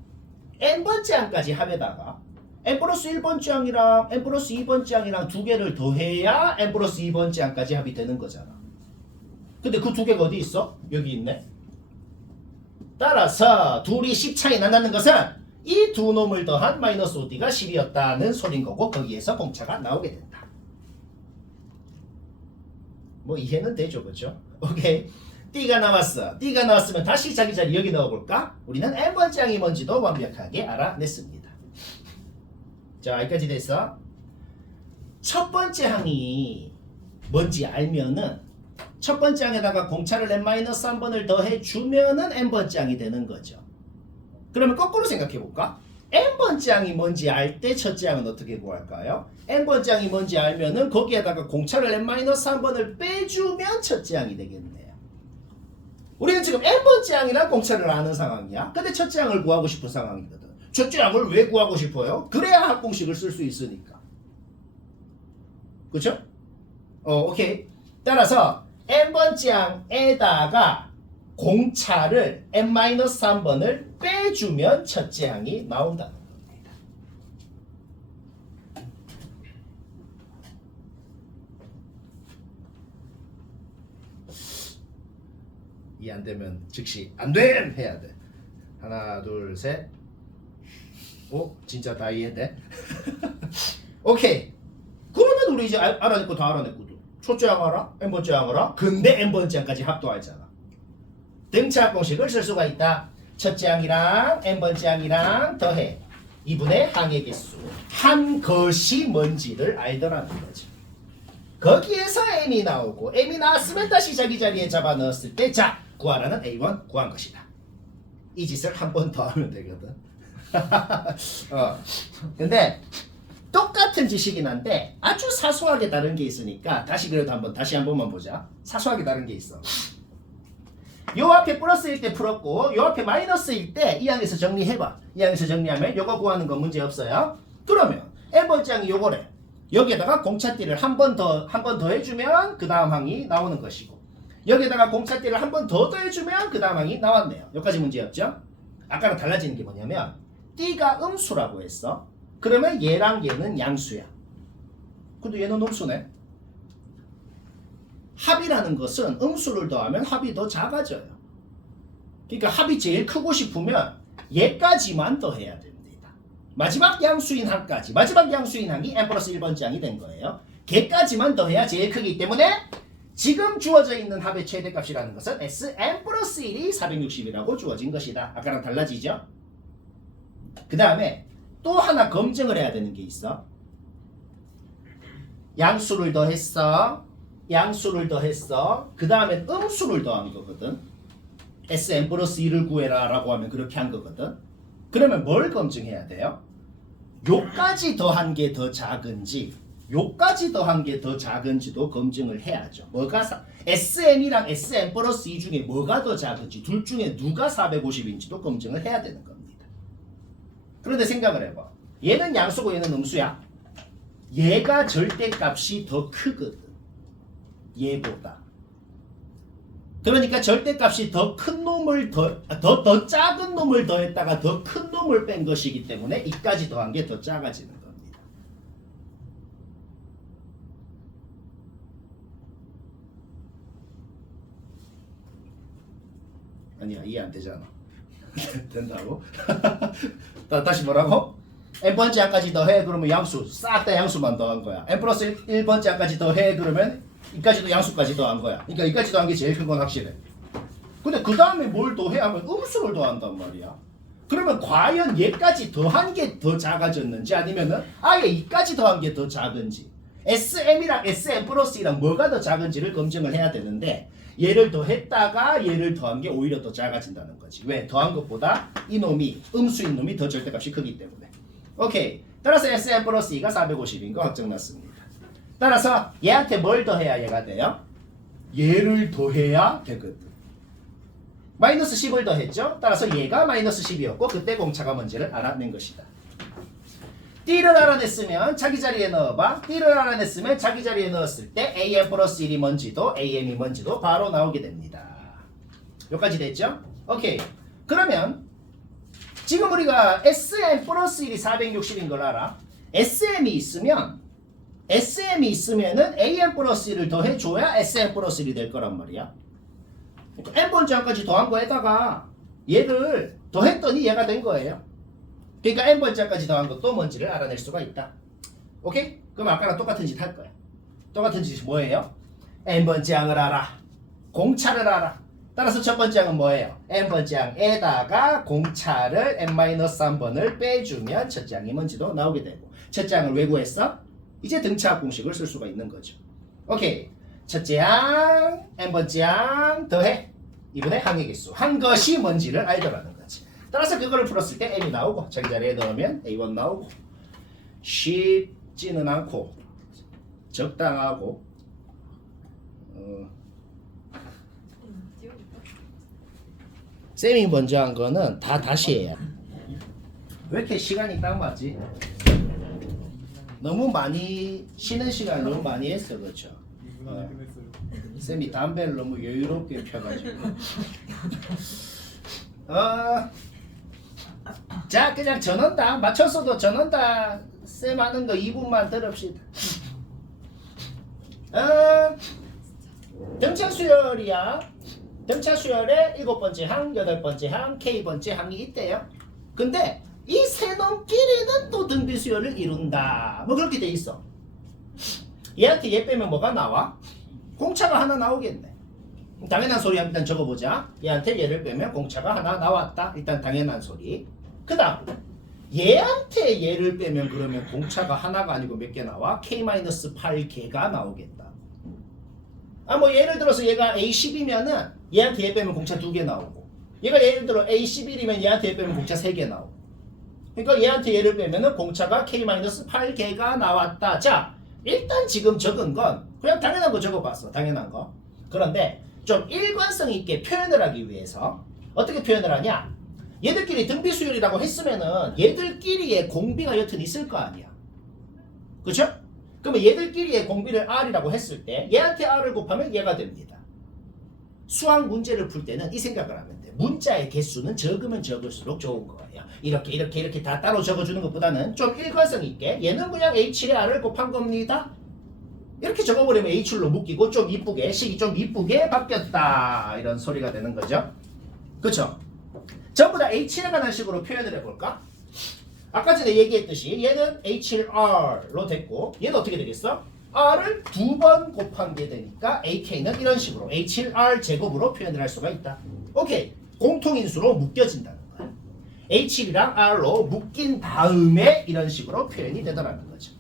n번째 항까지 합에다가 n 플러스 1번째 항이랑 n 플러스 2번째 항이랑 두 개를 더해야 n 플러스 2번째 항까지 합이 되는 거잖아. 근데 그 두 개가 어디 있어? 여기 있네. 따라서 둘이 10 차이 나는 것은 이 두 놈을 더한 마이너스 5D가 10이었다는 소린 거고 거기에서 공차가 나오게 된다. 뭐 이해는 되죠, 그렇죠? 오케이. D가 나왔어. D가 나왔으면 다시 자기 자리 여기 넣어볼까? 우리는 n번째 항이 뭔지도 완벽하게 알아냈습니다. 자, 여기까지 됐어. 첫 번째 항이 뭔지 알면은 첫 번째 항에다가 공차를 n-3번을 더해주면은 n번째 항이 되는 거죠. 그러면 거꾸로 생각해볼까? n번째 항이 뭔지 알 때 첫째 항은 어떻게 구할까요? n번째 항이 뭔지 알면은 거기에다가 공차를 n-3번을 빼주면 첫째 항이 되겠네요. 우리는 지금 n번째 항이랑 공차를 아는 상황이야. 근데 첫째 항을 구하고 싶은 상황이거든. 첫째 항을 왜 구하고 싶어요? 그래야 합공식을 쓸 수 있으니까. 그쵸? 오케이. 따라서 n번째 항에다가 공차를 n-3번을 빼주면 첫째 항이 나온다는 겁니다. 이 안 되면 즉시 안 됨! 해야 돼. 하나, 둘, 셋. 오, 진짜 다 이해돼? 오케이. 그러면 우리 이제 알아냈고 다 알아냈거든. 첫째 항 알아? n번째 항 알아? 근데 n번째 항까지 합도하잖아. 등차 공식을 쓸 수가 있다. 첫째 항이랑 n번째 항이랑 더해 2분의 항의 개수 한 것이 뭔지를 알더라는 거죠. 거기에서 m이 나오고 m이 나왔으면 다시 자기 자리에 잡아 넣었을 때 자, 구하라는 A1 구한 것이다. 이 짓을 한 번 더 하면 되거든. 근데 똑같은 지식이긴 한데 아주 사소하게 다른 게 있으니까 다시 한 번만 보자. 사소하게 다른 게 있어. 요 앞에 플러스일 때 풀었고 요 앞에 마이너스일 때 이 항에서 정리해봐. 이 항에서 정리하면 요거 구하는 건 문제 없어요. 그러면 n번째 항이 요거래. 여기에다가 공차띠를 한 번 더 해주면 그 다음 항이 나오는 것이고 여기에다가 공차띠를 한 번 더 더해주면 그 다음 항이 나왔네요. 여기까지 문제였죠. 아까랑 달라지는 게 뭐냐면 띠가 음수라고 했어. 그러면 얘랑 얘는 양수야. 근데 얘는 음수네. 합이라는 것은 음수를 더하면 합이 더 작아져요. 그러니까 합이 제일 크고 싶으면 얘까지만 더해야 됩니다. 마지막 양수인 항까지. 마지막 양수인 항이 n 플러스 1번째 항이 된 거예요. 걔까지만 더해야 제일 크기 때문에 지금 주어져 있는 합의 최대값이라는 것은 Sn 플러스 1이 460이라고 주어진 것이다. 아까랑 달라지죠? 그 다음에 또 하나 검증을 해야 되는 게 있어. 양수를 더했어. 그 다음에 음수를 더한 거거든. Sn 플러스 1을 구해라 라고 하면 그렇게 한 거거든. 그러면 뭘 검증해야 돼요? 요까지 더한 게 더 작은지 요까지 더한 게 더 작은지도 검증을 해야죠. SN이랑 SN 플러스 2 중에 뭐가 더 작은지 둘 중에 누가 450인지도 검증을 해야 되는 겁니다. 그런데 생각을 해봐. 얘는 양수고 얘는 음수야. 얘가 절대값이 더 크거든. 얘보다. 그러니까 절대값이 더 큰 놈을 더 작은 놈을 더했다가 더 큰 놈을 뺀 것이기 때문에 이까지 더한 게 더 작아지는 겁니다. 아니야, 이해 안 되잖아. 된다고? 다시 뭐라고? n번째 항까지 더해 그러면 양수 싹 다 양수만 더한 거야. n 플러스 1번째 항까지 더해 그러면 이까지도 양수까지 더한 거야. 그러니까 이까지 더한 게 제일 큰 건 확실해. 근데 그 다음에 뭘 더해 하면 음수를 더한단 말이야. 그러면 과연 얘까지 더한 게 더 작아졌는지 아니면은 아예 이까지 더한 게 더 작은지 SM이랑 SM 플러스 2랑 뭐가 더 작은지를 검증을 해야 되는데 얘를 더했다가 얘를 더한 게 오히려 더 작아진다는 거지. 왜? 더한 것보다 이놈이 음수인 놈이 더 절대값이 크기 때문에. 오케이. 따라서 SM 플러스 2가 450인 거 확정났습니다. 따라서 얘한테 뭘 더해야 얘가 돼요? 얘를 더해야 되거든. 마이너스 10을 더했죠? 따라서 얘가 마이너스 10이었고 그때 공차가 뭔지를 알아낸 것이다. D를 알아냈으면 자기 자리에 넣어봐. D를 알아냈으면 자기 자리에 넣었을 때 AM 플러스 1이 뭔지도 AM이 뭔지도 바로 나오게 됩니다. 여기까지 됐죠? 오케이. 그러면 지금 우리가 SM 플러스 1이 460인 걸 알아. SM이 있으면은 AM 플러스 1을 더해줘야 SM 플러스 1이 될 거란 말이야. 그러니까 n번째 항까지 더한 거에다가 얘를 더했더니 얘가 된 거예요. 그러니까 n번째 항까지 더한 것도 뭔지를 알아낼 수가 있다. 오케이? 그럼 아까랑 똑같은 짓 할 거야. 똑같은 짓이 뭐예요? n번째 항을 알아. 공차를 알아. 따라서 첫 번째 항은 뭐예요? n번째 항에다가 공차를 n-3번을 빼주면 첫째 항이 뭔지도 나오게 되고 첫째 항을 왜 구했어? 이제 등차합 공식을 쓸 수가 있는 거죠. 오케이. 첫째 항, n번째 항 더해 2분의 항의 개수 한 것이 뭔지를 알더라는 거지. 따라서 그거를 풀었을 때 n이 나오고 자기 자리에 넣으면 a1 나오고 쉽지는 않고 적당하고 쌤이 먼저 한 거는 다 다시 해야. 왜 이렇게 시간이 딱 맞지? 너무 많이 쉬는 시간 너무 많이 했어. 그렇죠? 쌤이 담배를 너무 여유롭게 펴가지고 자 그냥 전원당 맞췄어도 전원당 쌤 하는 거 2분만 들읍시다. 등차 수열이야. 등차 수열의 7번째 항, 8번째 항, K번째 항이 있대요. 근데 이 세 놈끼리는 또 등비 수열을 이룬다. 뭐 그렇게 돼 있어. 얘한테 얘 빼면 뭐가 나와? 공차가 하나 나오겠네. 당연한 소리 한번 일단 적어보자. 얘한테 얘를 빼면 공차가 하나 나왔다. 일단 당연한 소리. 그 다음 얘한테 얘를 빼면 그러면 공차가 하나가 아니고 몇 개 나와? K-8개가 나오겠다. 뭐 예를 들어서 얘가 A10이면은 얘한테 얘 빼면 공차 2개 나오고 얘가 예를 들어 A11이면 얘한테 얘 빼면 공차 3개 나오고 그러니까 얘한테 얘를 빼면은 공차가 K-8개가 나왔다. 자, 일단 지금 적은 건 그냥 당연한 거 적어봤어. 당연한 거. 그런데 좀 일관성 있게 표현을 하기 위해서 어떻게 표현을 하냐? 얘들끼리 등비 수열이라고 했으면은 얘들끼리의 공비가 여튼 있을 거 아니야. 그쵸? 그러면 얘들끼리의 공비를 R이라고 했을 때 얘한테 R을 곱하면 얘가 됩니다. 수학 문제를 풀 때는 이 생각을 하면 돼. 문자의 개수는 적으면 적을수록 좋은 거예요. 이렇게 다 따로 적어주는 것보다는 좀 일관성 있게 얘는 그냥 H7에 R을 곱한 겁니다. 이렇게 적어버리면 H7로 묶이고 좀 이쁘게 식이 좀 이쁘게 바뀌었다 이런 소리가 되는 거죠. 그쵸? 전부 다 H에 관한 식으로 표현을 해볼까? 아까 전에 얘기했듯이 얘는 H7R로 됐고 얘는 어떻게 되겠어? R을 2번 곱한 게 되니까 AK는 이런 식으로 H7R 제곱으로 표현을 할 수가 있다. 오케이. 공통인수로 묶여진다는 거야. H7이랑 R로 묶인 다음에 이런 식으로 표현이 되더라는 거죠.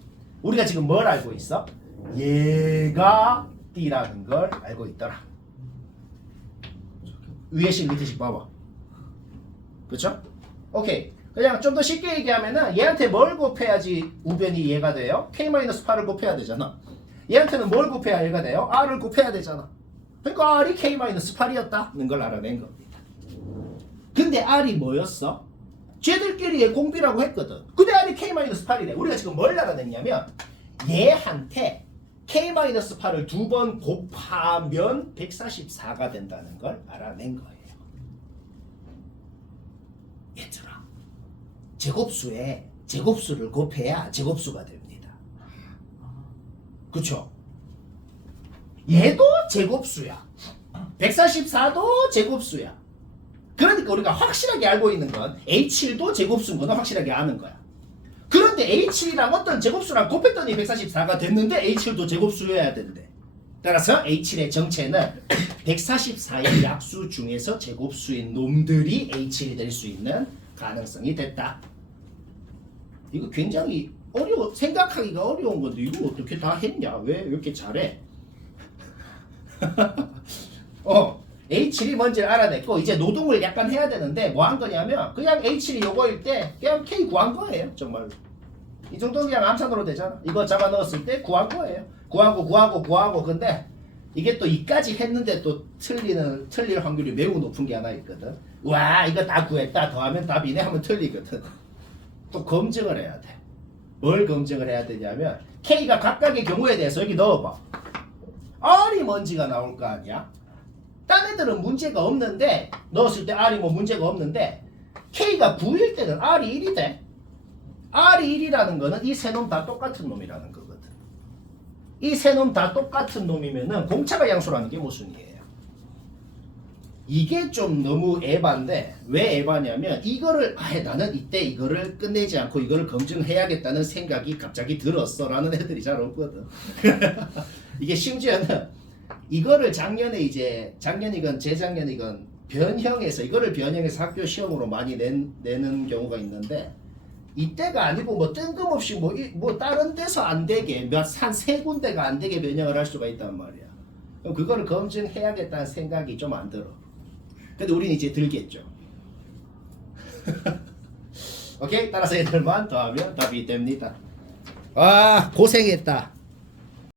우리가 지금 뭘 알고 있어? 얘가 D라는 걸 알고 있더라. 위에식 밑에식 봐봐. 그쵸? 오케이. 그냥 좀 더 쉽게 얘기하면은 얘한테 뭘 곱해야지 우변이 얘가 돼요? K-8을 곱해야 되잖아. 얘한테는 뭘 곱해야 얘가 돼요? R을 곱해야 되잖아. 그러니까 R이 K-8이었다는 걸 알아낸 겁니다. 근데 R이 뭐였어? 쟤들끼리의 공비라고 했거든. 근데 R이 K-8이래. 우리가 지금 뭘 알아냈냐면 얘한테 K-8을 2번 곱하면 144가 된다는 걸 알아낸 거예요. 얘들아, 제곱수에 제곱수를 곱해야 제곱수가 됩니다. 그쵸? 얘도 제곱수야. 144도 제곱수야. 그러니까 우리가 확실하게 알고 있는 건 H7도 제곱수인 거는 확실하게 아는 거야. 그런데 H7이랑 어떤 제곱수랑 곱했더니 144가 됐는데 H7도 제곱수여야 된대. 따라서 H7의 정체는 144의 약수 중에서 제곱수인 놈들이 H7이 될 수 있는 가능성이 됐다. 이거 굉장히 생각하기가 어려운 건데 이거 어떻게 다 했냐? 왜 이렇게 잘해? H7이 뭔지를 알아냈고 이제 노동을 약간 해야 되는데 뭐 한 거냐면 그냥 H7이 요거일 때 그냥 K 구한 거예요. 정말로. 이 정도는 그냥 암산으로 되잖아. 이거 잡아 넣었을 때 구한 거예요. 구하고 근데 이게 또 이까지 했는데 또 틀릴 확률이 매우 높은 게 하나 있거든. 와 이거 다 구했다 더하면 답이네 하면 틀리거든. 또 검증을 해야 돼. 뭘 검증을 해야 되냐면 K가 각각의 경우에 대해서 여기 넣어봐. R이 뭔지가 나올 거 아니야. 딴 애들은 문제가 없는데 넣었을 때 R이 뭐 문제가 없는데 K가 9일 때는 R이 1이 돼. R이 1이라는 거는 이 세 놈 다 똑같은 놈이라는 거거든. 이 세 놈 다 똑같은 놈이면은 공차가 양수라는 게 무슨 이에요? 이게 좀 너무 에반데 왜 에바냐면 이거를 나는 이때 이거를 끝내지 않고 이거를 검증해야겠다는 생각이 갑자기 들었어 라는 애들이 잘 없거든. 이게 심지어는 이거를 작년이건 재작년이건 변형해서 이거를 변형해서 학교 시험으로 많이 내는 경우가 있는데 이때가 아니고 뭐 뜬금없이 뭐 다른 데서 안 되게 한 세 군데가 안 되게 변형을 할 수가 있단 말이야. 그럼 그거를 검증해야겠다는 생각이 좀 안 들어. 근데 우린 이제 들겠죠. 오케이? 따라서 얘들만 더하면 답이 됩니다. 아 고생했다.